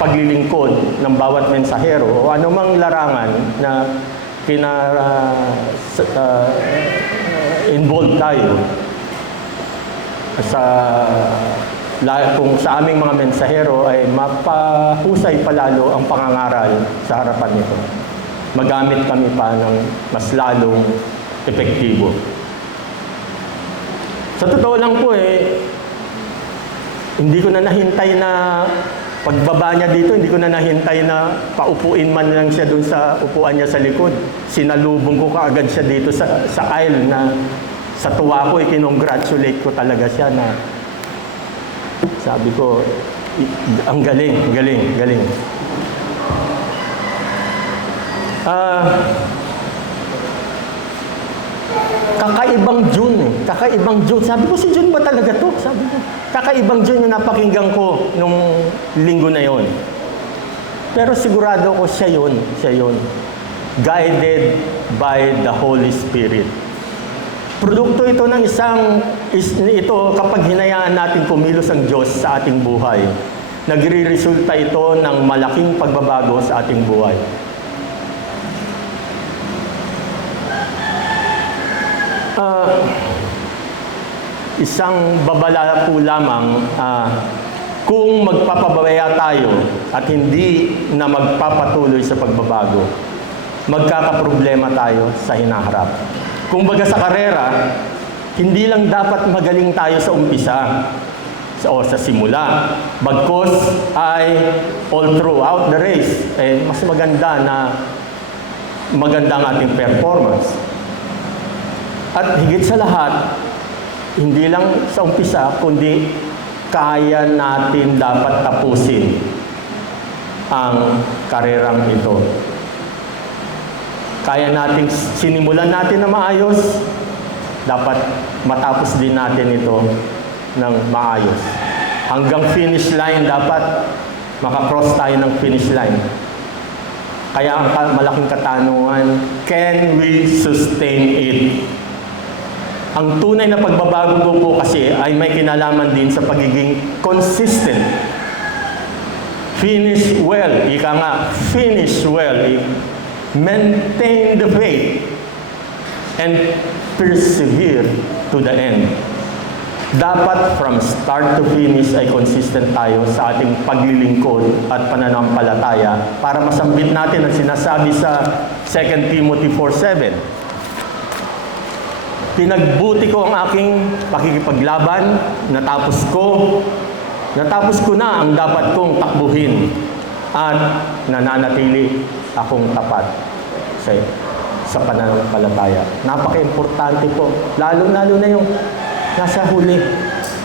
paglilingkod ng bawat mensahero o anumang larangan na involved tayo kung sa aming mga mensahero ay mapahusay palalo ang pangangaral sa harapan nito. Magamit kami pa ng mas lalong epektibo. Sa totoo lang po hindi ko na nahintay na pagbaba niya dito, hindi ko na nahintay na paupuin man lang siya dun sa upuan niya sa likod. Sinalubong ko kaagad siya dito sa aisle na sa tuwa ko, kinongratulate ko talaga siya na sabi ko, ang galing. Kakaibang June. Sabi ko, si June ba talaga to? Sabi ko, kakaibang June yung napakinggan ko nung linggo na yon. Pero sigurado ko siya yun. Guided by the Holy Spirit. Produkto ito ng ito kapag hinayaan natin kumilos ang Diyos sa ating buhay. Nagre-resulta ito ng malaking pagbabago sa ating buhay. Isang babala po lamang, kung magpapabaya tayo at hindi na magpapatuloy sa pagbabago, magkakaproblema tayo sa hinaharap. Kung baga sa karera, hindi lang dapat magaling tayo sa umpisa o sa simula, bagkus ay all throughout the race, mas maganda ang ating performance. At higit sa lahat, hindi lang sa umpisa, kundi kaya natin dapat tapusin ang karerang ito. Kaya natin, sinimulan natin na maayos, dapat matapos din natin ito ng maayos. Hanggang finish line, dapat makakross tayo ng finish line. Kaya ang malaking katanungan, can we sustain it? Ang tunay na pagbabago po kasi ay may kinalaman din sa pagiging consistent. Finish well, ika nga, finish well. Maintain the faith and persevere to the end. Dapat from start to finish ay consistent tayo sa ating paglilingkod at pananampalataya para masambit natin ang sinasabi sa 2 Timothy 4:7. Pinagbuti ko ang aking pakikipaglaban, natapos ko na ang dapat kong takbuhin at nananatili akong tapat sa pananampalataya. Napaka-importante po, lalo-lalo na yung nasa huli,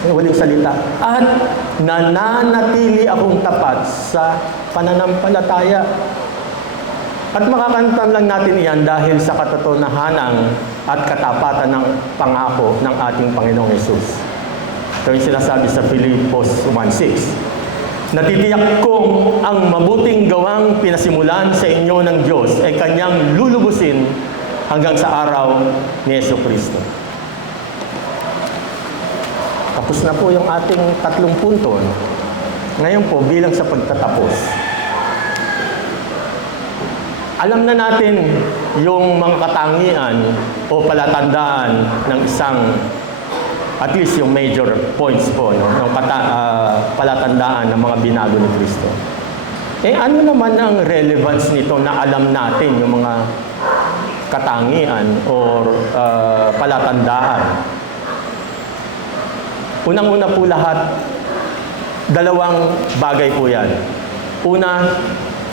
yung huling salita. At nananatili akong tapat sa pananampalataya. At makakantan lang natin iyan dahil sa katotohanan at katapatan ng pangako ng ating Panginoong Hesus. Ito yung sinasabi sa Filipos 1:6. Natitiyak kong ang mabuting gawang pinasimulan sa inyo ng Diyos ay Kanyang lulubusin hanggang sa araw ni Jesucristo. Tapos na po yung ating 3 punto. Ngayon po, bilang sa pagtatapos. Alam na natin yung mga katangian o palatandaan ng isang, at least yung major points po, no? Ng palatandaan ng mga binago ni Kristo. Ano naman ang relevance nito na alam natin yung mga katangian o palatandaan? Unang-una po lahat, 2 bagay po yan. Una,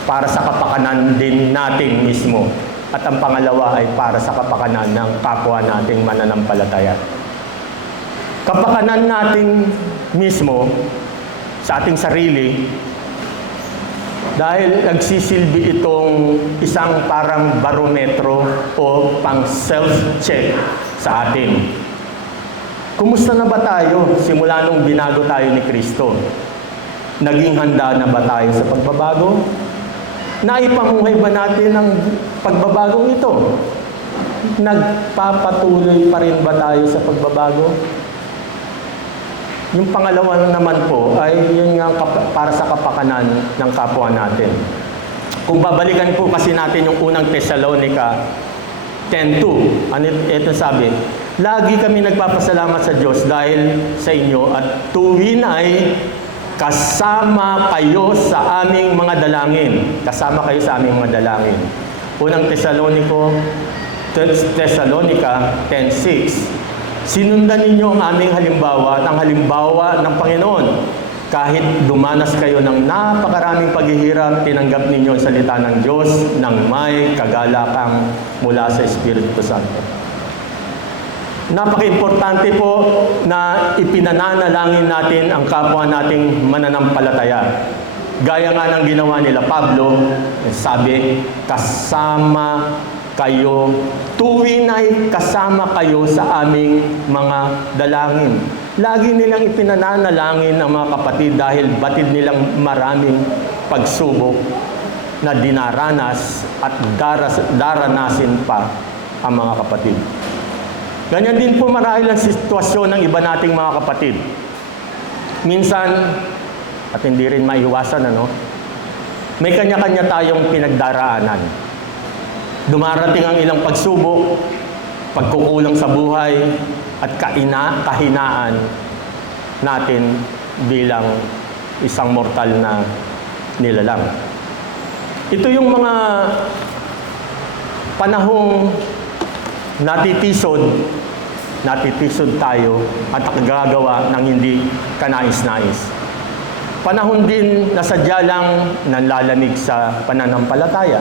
para sa kapakanan din natin mismo. At ang pangalawa ay para sa kapakanan ng kapwa nating mananampalataya. Kapakanan natin mismo sa ating sarili dahil nagsisilbi itong isang parang barometro o pang self-check sa atin. Kumusta na ba tayo simula nung binago tayo ni Kristo? Naging handa na ba tayo sa pagbabago? Naipamuhay ba natin ang pagbabagong ito? Nagpapatuloy pa rin ba tayo sa pagbabago? Yung pangalawa naman po ay yun nga para sa kapakanan ng kapwa natin. Kung babalikan po kasi natin yung unang Thessalonica 10:2, ito sabi, lagi kami nagpapasalamat sa Diyos dahil sa inyo at tuwin ay kasama kayo sa aming mga dalangin. Kasama kayo sa aming mga dalangin. Unang Thessalonica 10:6. Sinundan ninyo ang aming halimbawa at ang halimbawa ng Panginoon. Kahit dumanas kayo ng napakaraming paghihirap, tinanggap ninyo ang salita ng Diyos ng may kagalakang mula sa Espiritu Santo. Napaka-importante po na ipinananalangin natin ang kapwa nating mananampalataya. Gaya nga ng ginawa nila Pablo, sabi, kasama kayo, tuwin ay kasama kayo sa aming mga dalangin. Lagi nilang ipinananalangin ang mga kapatid dahil batid nilang maraming pagsubok na dinaranas at daranasin pa ang mga kapatid. Ganyan din po marahil ang sitwasyon ng iba nating mga kapatid. Minsan, at hindi rin maiwasan, may kanya-kanya tayong pinagdaraanan. Dumarating ang ilang pagsubok, pagkukulang sa buhay, at kahinaan natin bilang isang mortal na nilalang. Ito yung mga panahong natitisod tayo at nakagagawa ng hindi kanais-nais. Panahon din na sadya lang nanlalamig sa pananampalataya.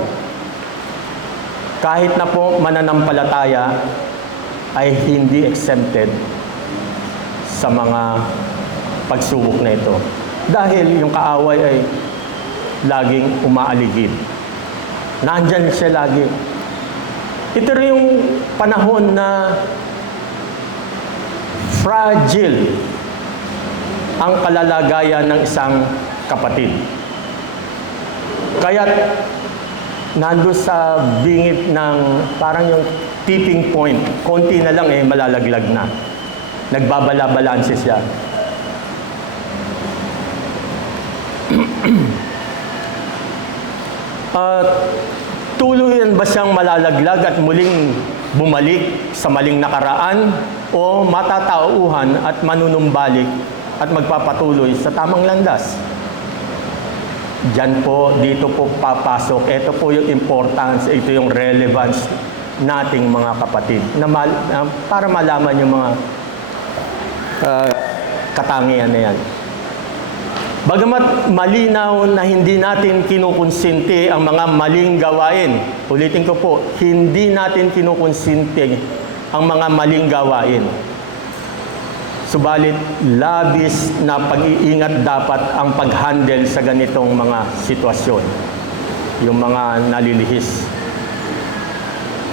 Kahit na po mananampalataya ay hindi exempted sa mga pagsubok na ito. Dahil yung kaaway ay laging umaaligid. Nandyan siya lagi. Ito rin yung panahon na fragile ang kalalagayan ng isang kapatid. Kaya nando sa bingit ng parang yung tipping point, konti na lang malalaglag na. Nagbabala-balanse siya. Tuluyan ba siyang malalaglag at muling bumalik sa maling nakaraan o matatauhan at manunumbalik at magpapatuloy sa tamang landas. Diyan po, dito po papasok. Ito po yung importance, ito yung relevance nating mga kapatid na para malaman yung mga katangian na yan. Bagamat malinaw na hindi natin kinukonsinti ang mga maling gawain, ulitin ko po, hindi natin kinukonsinti ang mga maling gawain. Subalit, labis na pag-iingat dapat ang pag-handle sa ganitong mga sitwasyon, yung mga nalilihis.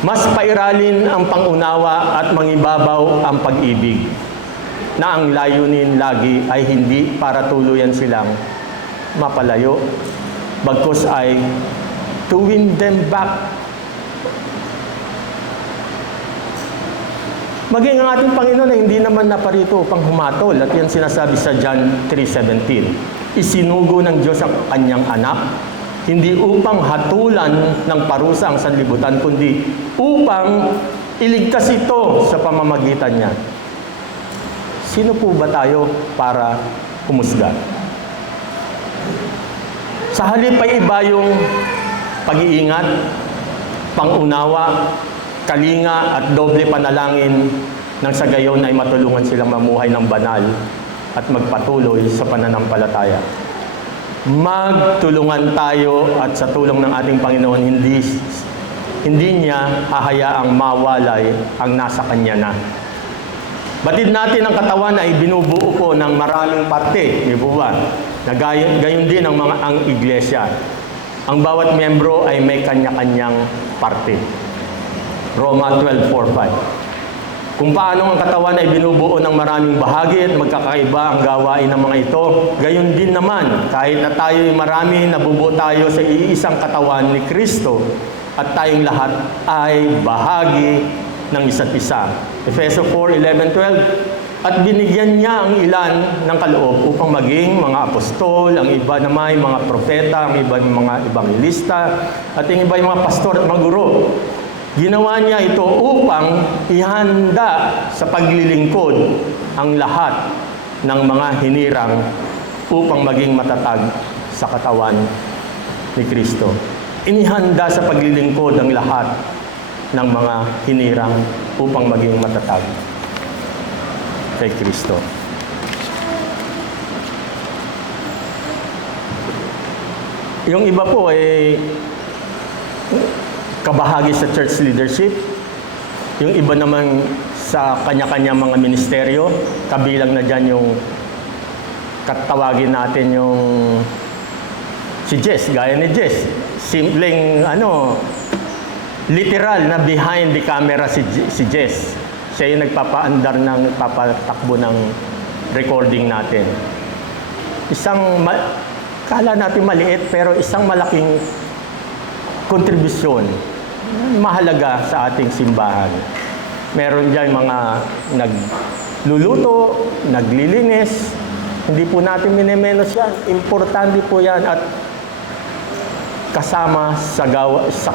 Mas pairalin ang pangunawa at mangibabaw ang pag-ibig, na ang layunin lagi ay hindi para tuluyan silang mapalayo, bagkus ay to win them back. Maging ang ating Panginoon ay hindi naman naparito upang humatol, at yan sinasabi sa John 3:17. Isinugo ng Diyos ang kanyang anak, hindi upang hatulan ng parusa ang sanlibutan, kundi upang iligtas ito sa pamamagitan niya. Sino po ba tayo para humusga? Sa halip ay iba yung pag-iingat, pangunawa, kalinga at doble panalangin nang sa gayon ay matulungan silang mamuhay ng banal at magpatuloy sa pananampalataya. Magtulungan tayo at sa tulong ng ating Panginoon, hindi niya hahayaang mawalay ang nasa Kanya na. Batid natin ang katawan ay binubuo po ng maraming parte, di po ba? Gayon din ang iglesia. Ang bawat miyembro ay may kanya-kanyang parte. Roma 12:4-5. Kung paano ang katawan ay binubuo ng maraming bahagi at magkakaiba ang gawain ng mga ito, gayon din naman, kahit na tayo ay marami, nabubuo tayo sa iisang katawan ni Kristo at tayong lahat ay bahagi ng isa't isa. Efeso 4:11-12. At binigyan niya ang ilan ng kaloob upang maging mga apostol, ang iba naman mga propeta, ang iba mga ebangelista, at ang iba mga pastor at mga guro. Ginawa niya ito upang ihanda sa paglilingkod ang lahat ng mga hinirang upang maging matatag sa katawan ni Kristo. Inihanda sa paglilingkod ang lahat ng mga hinirang upang maging matatag kay Kristo. Yung iba po ay kabahagi sa church leadership. Yung iba naman sa kanya-kanya mga ministeryo. Kabilang na dyan yung katawagin natin yung si Jess, gaya ni Jess. Simpleng literal na behind the camera si Jess. Siya yung nagpapaandar nagpapatakbo ng recording natin. Kala natin maliit, pero isang malaking kontribusyon, mahalaga sa ating simbahan. Meron dyan mga nagluluto, naglilinis, hindi po natin minemenos yan. Importante po yan at kasama sa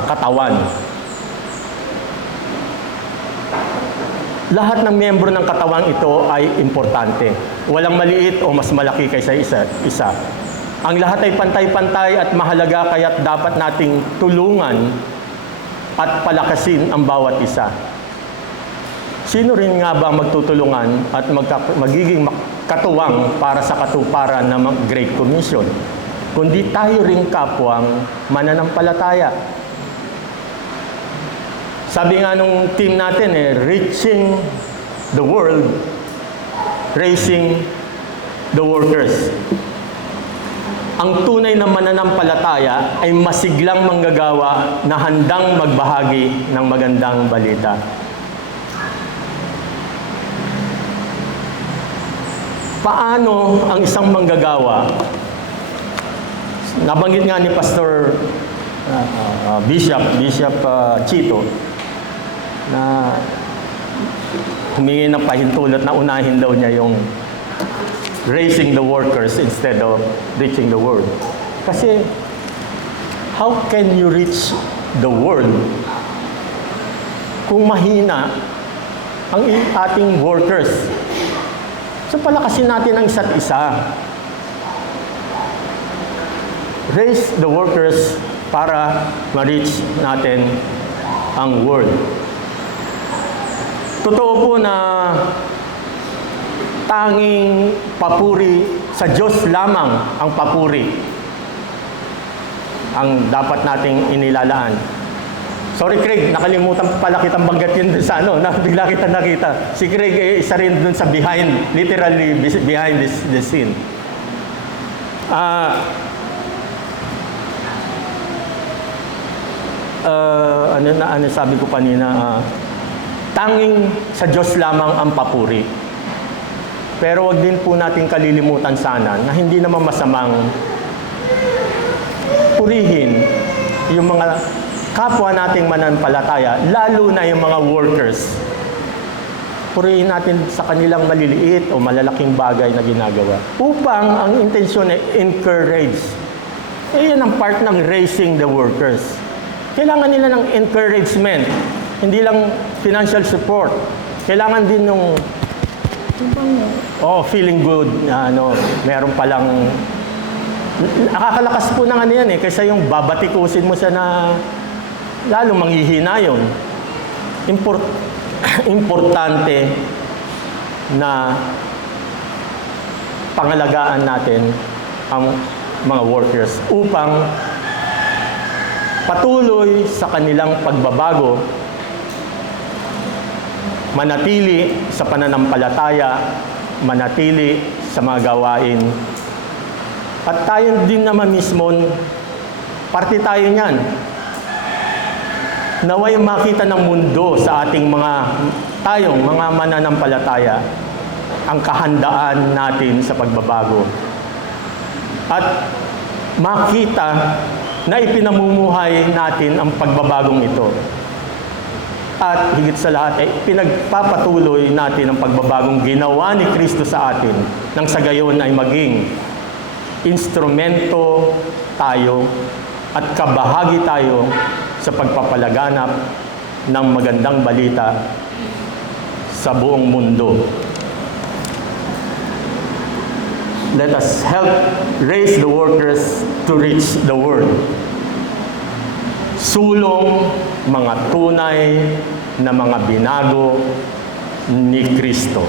katawan. Lahat ng miyembro ng katawang ito ay importante. Walang maliit o mas malaki kaysa isa. Ang lahat ay pantay-pantay at mahalaga, kaya't dapat nating tulungan at palakasin ang bawat isa. Sino rin nga ba magtutulungan at magiging katuwang para sa katuparan ng Great Commission? Kundi tayo ring kapwang mananampalataya. Sabi nga nung team natin, reaching the world, raising the workers. Ang tunay na mananampalataya ay masiglang manggagawa na handang magbahagi ng magandang balita. Paano ang isang manggagawa? Nabanggit nga ni Pastor Bishop Chito na humingi ng pahintulot na unahin daw niya yung raising the workers instead of reaching the world. Kasi, how can you reach the world kung mahina ang ating workers. So palakasin natin ang isa't isa. Raise the workers para ma-reach natin ang world. Totoo po na tanging papuri sa Diyos lamang ang papuri ang dapat nating inilalaan. Sorry Craig, nakalimutan pala kitang banggatin dun sa na bigla kita nakita. Si Craig isa rin dun sa behind, literally behind the scene. Ano sabi ko kanina, tanging sa Diyos lamang ang papuri. Pero wag din po natin kalilimutan sana na hindi naman masamang purihin yung mga kapwa nating mananampalataya, lalo na yung mga workers. Purihin natin sa kanilang maliliit o malalaking bagay na ginagawa. Upang ang intensyon ay encourage. Yan ang part ng raising the workers. Kailangan nila ng encouragement. Hindi lang financial support. Kailangan din ng feeling good na meron palang nakakalakas po ng yan kaysa yung babatikusin mo siya na lalo manghihina yun. Importante na pangalagaan natin ang mga workers upang patuloy sa kanilang pagbabago, manatili sa pananampalataya, manatili sa mga gawain. At tayo din naman mismo, parte tayo niyan. Naway makita ng mundo sa ating tayong mga mananampalataya ang kahandaan natin sa pagbabago. At makita na ipinamumuhay natin ang pagbabagong ito. At higit sa lahat ay pinagpapatuloy natin ang pagbabagong ginawa ni Kristo sa atin nang sa gayon ay maging instrumento tayo at kabahagi tayo sa pagpapalaganap ng magandang balita sa buong mundo. Let us help raise the workers to reach the world. Sulong mga tunay na mga binago ni Kristo.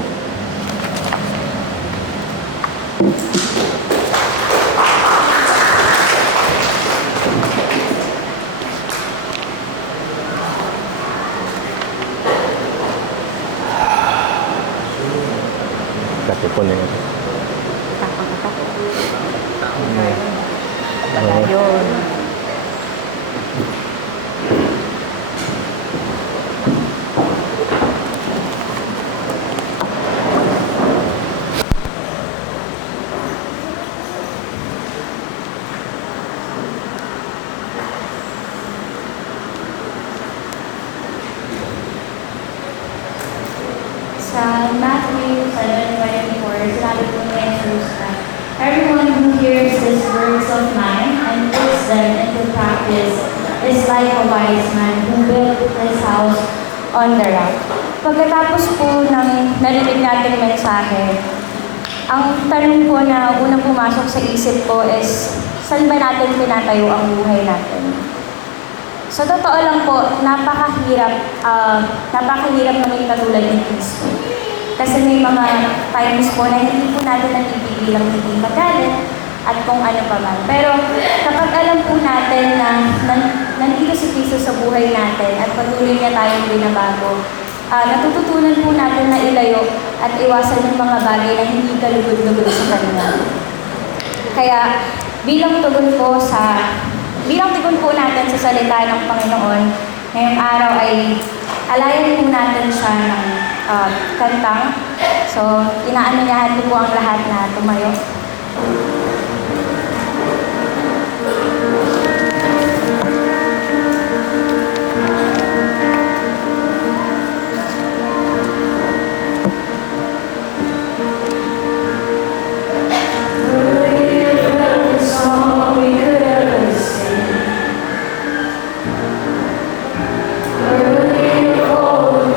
Katipon na yun. Yun. Sa Matthew 7:24, sinabi po ni Jesus na, "Everyone who hears these words of mine and puts them into practice is like a wise man who built his house on the rock." Pagkatapos po ng narinig nating mensahe, ang tanong po na unang pumasok sa isip ko is, saan ba natin tinatayo ang buhay natin? Sa totoo lang po, napakahirap maging katulad ni Kristo. Kasi may mga times po na hindi po natin napipigilang hindi magalit at kung ano pa man. Pero kapag alam po natin na nandito si Kristo sa buhay natin at patuloy niya tayong binabago, natututunan po natin na ilayo at iwasan yung mga bagay na hindi kalugod-lugod sa Kanya. Kaya bilang tugon po natin sa salita ng Panginoon, ngayong araw ay alayan po natin siya ng kantang. So, inaanyayahan ko po ang lahat na tumayo.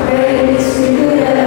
Praise we could ever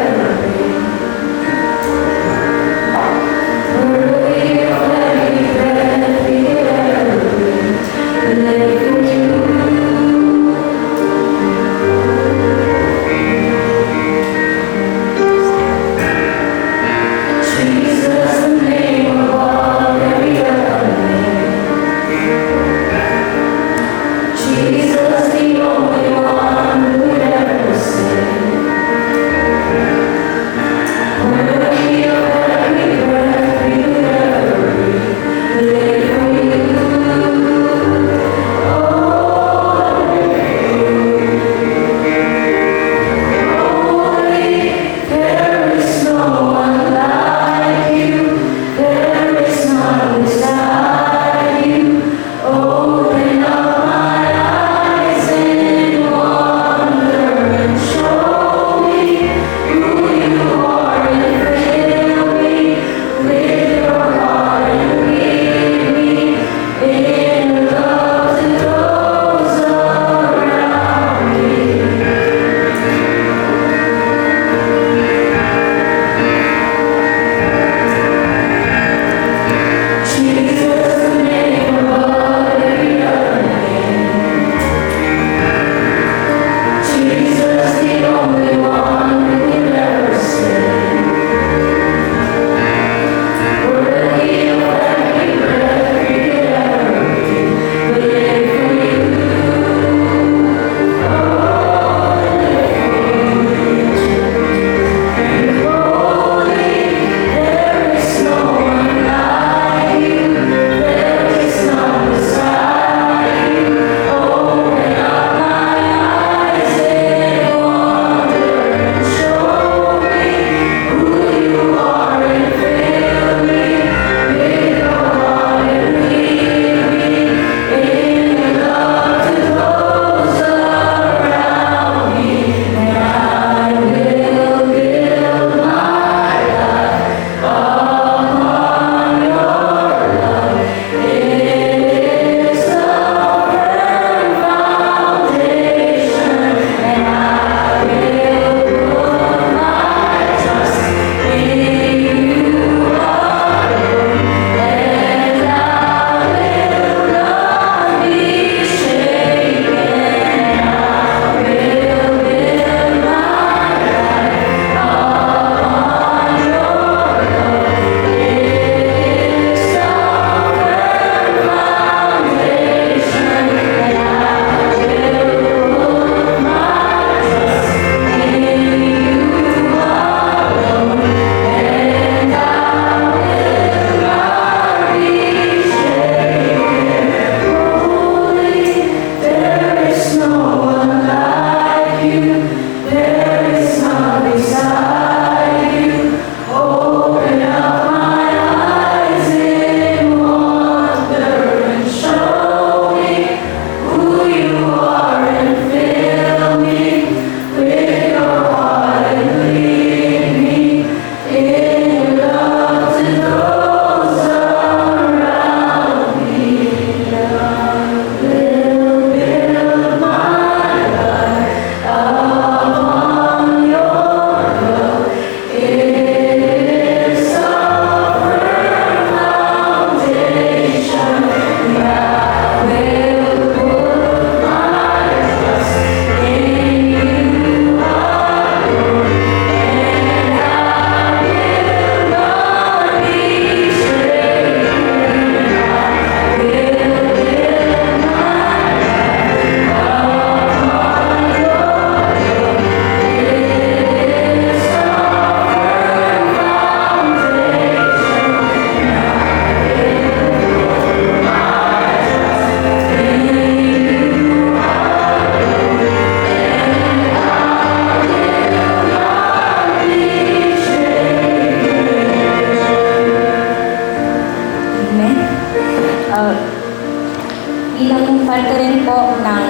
kanto rin po ng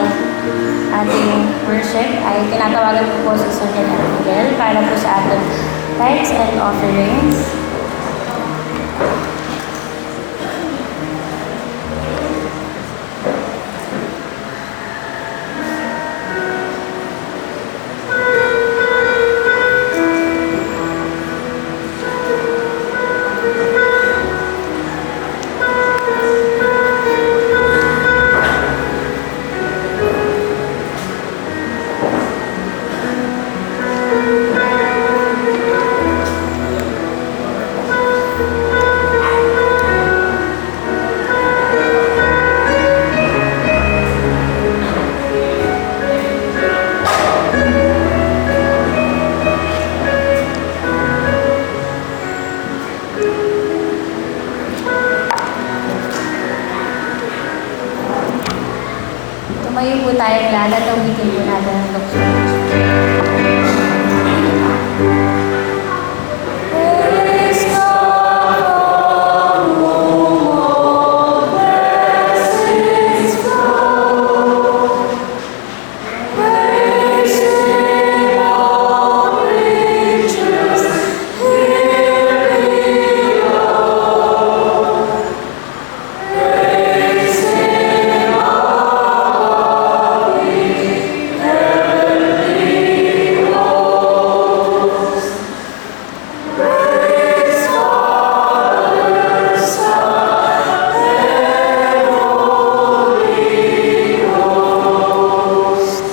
ating worship ay tinatawagan ko po si Sonia Angel para po sa ating tithes and offerings. Tumayo po tayong lahat at ulitin po natin ang doktor. Praise God, whom all blessings flow. Praise Him, all creatures here below. Praise Him, all the heavenly hosts. Praise Father, Son, and Holy Ghost.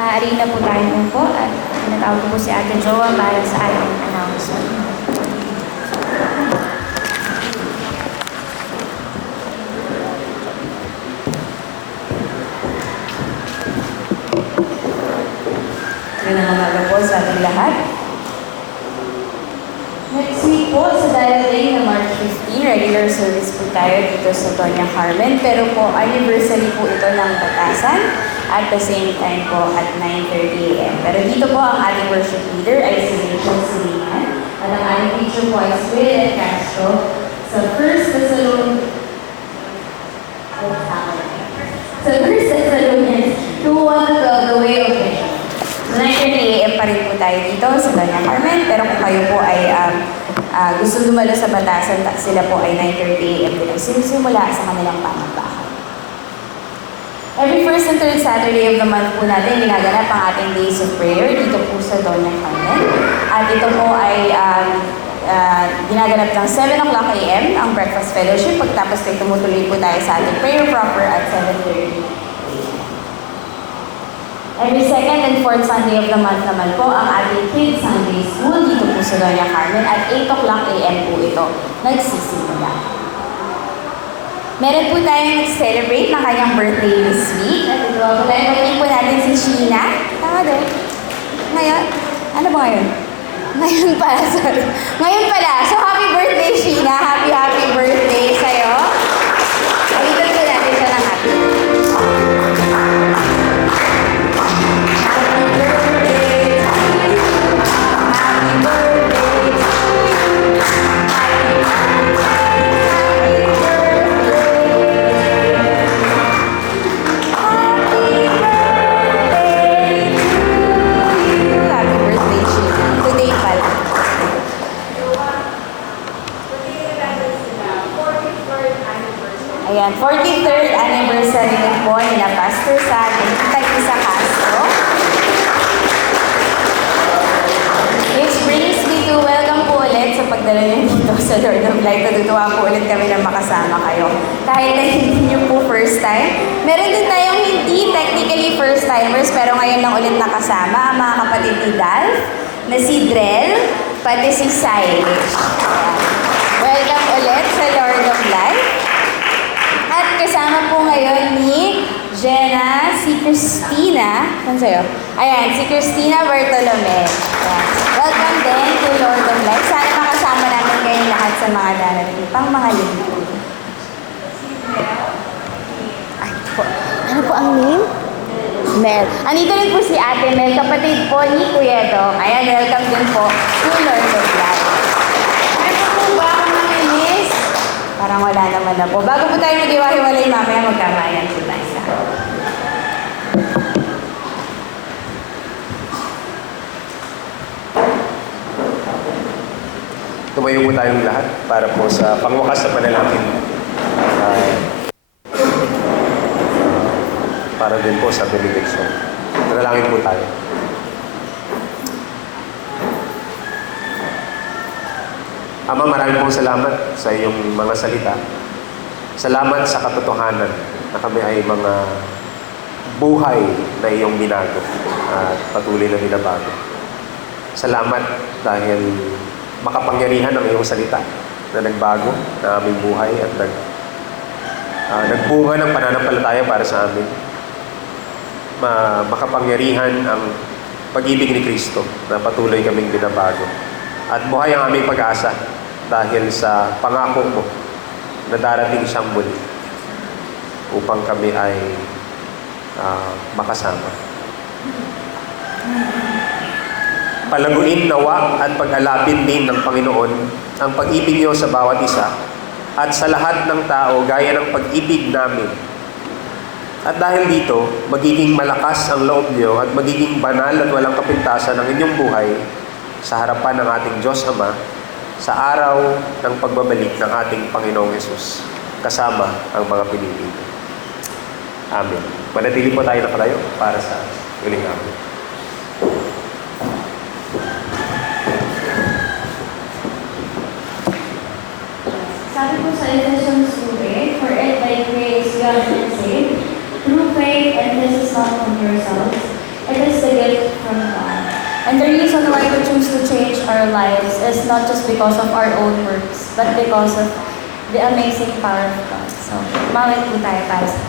Maaari na po tayo po at tinatawag ko po si Ate Joa para sa ating announcement. Magandang umaga po sa ating lahat. Next week po sa darating na March 15, regular service po tayo dito sa Doña Carmen. Pero po, anniversary po ito ng Batasan at the same time po at 9:30 a.m. Pero dito po ang ating worship leader ay si Rachel Siliman. At ang ating teacher po ay si Will Castro sa First Thessalonians 2:1-12, The Way of Vision. So 9:30 a.m. pa rin po tayo dito sa Doña Carmen. Pero kung kayo po ay gusto dumalo sa Batasan, sila po ay 9:30 a.m. din sinusimula sa kanilang pamambahan. Every first and third Saturday of the month po natin ginaganap ang ating Days of Prayer dito po sa Doña Carmen. At ito po ay ginaganap ng 7 o'clock a.m. ang Breakfast Fellowship. Pagtapos ay tumutuloy po tayo sa ating prayer proper at 7:30. Every second and fourth Sunday of the month naman po ang ating Kids Sunday School dito po sa Doña Carmen at 8 o'clock a.m. po ito nagsisimula. Meron po tayong nag-celebrate ng kanyang birthday this week. At ito po tayo, pagkain po natin si Sheena. Tama din. Ngayon, ano ba ngayon? Ngayon pala, sorry. Ngayon pala. So, happy birthday, Sheena. Happy, happy birthday sa'yo. Palitan po natin siya ng happy. Happy birthday to you. Happy birthday to you. Happy birthday. Happy birthday, Sheena. Today pala. Ayan, 43rd anniversary din po nila Pastor San and Tita Isa Castro. Which brings me to welcome po ulit sa pagdala niyo dito sa Lord of Light. Natutuwa po ulit kami na makasama kayo. Kahit na hindi niyo po first time. Meron din tayong hindi technically first timers pero ngayon lang ulit nakasama ang mga kapatid ni Dalf, na si Drell, pati si Silich. Welcome ulit sa Lord of Light. At kasama po ngayon ni Jenna, si Christina. Saan sa'yo? Ayan, si Christina Bartolome. Ayan. Welcome din to Lord of Light. Sana makasama namin kayo lahat sa mga darating pang mga linggo. Ay po. Ano po ang name? Mel. Andito rin po si Ate Mel, kapatid po ni Kuya Dong. Ayan, welcome din po to Lord of Life. Ano po ba ako nanginis? Parang wala naman na po. Bago po tayo mag-iwahiwalay mamaya, magkamayan po tayo sa Tumayo po tayong lahat para po sa pangwakas na panalangin. Para din po sa benediction. Panalangin po tayo. Ama, maraming pong salamat sa iyong mga salita. Salamat sa katotohanan na kami ay mga buhay na iyong binago at patuloy na binabago. Salamat dahil makapangyarihan ang iyong salita na nagbago na aming buhay at nagbunga ng pananampalataya para sa amin. Makapangyarihan ang pag-ibig ni Kristo na patuloy kaming binabago. At buhay ang aming pag-asa dahil sa pangako mo na darating siyang muli upang kami ay makasama. Palaguin nawa at pag-alapin din ng Panginoon ang pag-ibig niyo sa bawat isa at sa lahat ng tao gaya ng pag-ibig namin. At dahil dito, magiging malakas ang loob niyo at magiging banal at walang kapintasan ang inyong buhay sa harapan ng ating Diyos Ama sa araw ng pagbabalik ng ating Panginoong Yesus kasama ang mga pinili. Amen. Manatili po tayo nakatayo para sa huling amin. Sabi po sa Ephesians 2, for it by grace you have been saved, through faith, and this is not from yourselves. It is the gift from God. And the reason why we choose to change our lives is not just because of our own works, but because of the amazing power of God. So, mawit po tayo para sa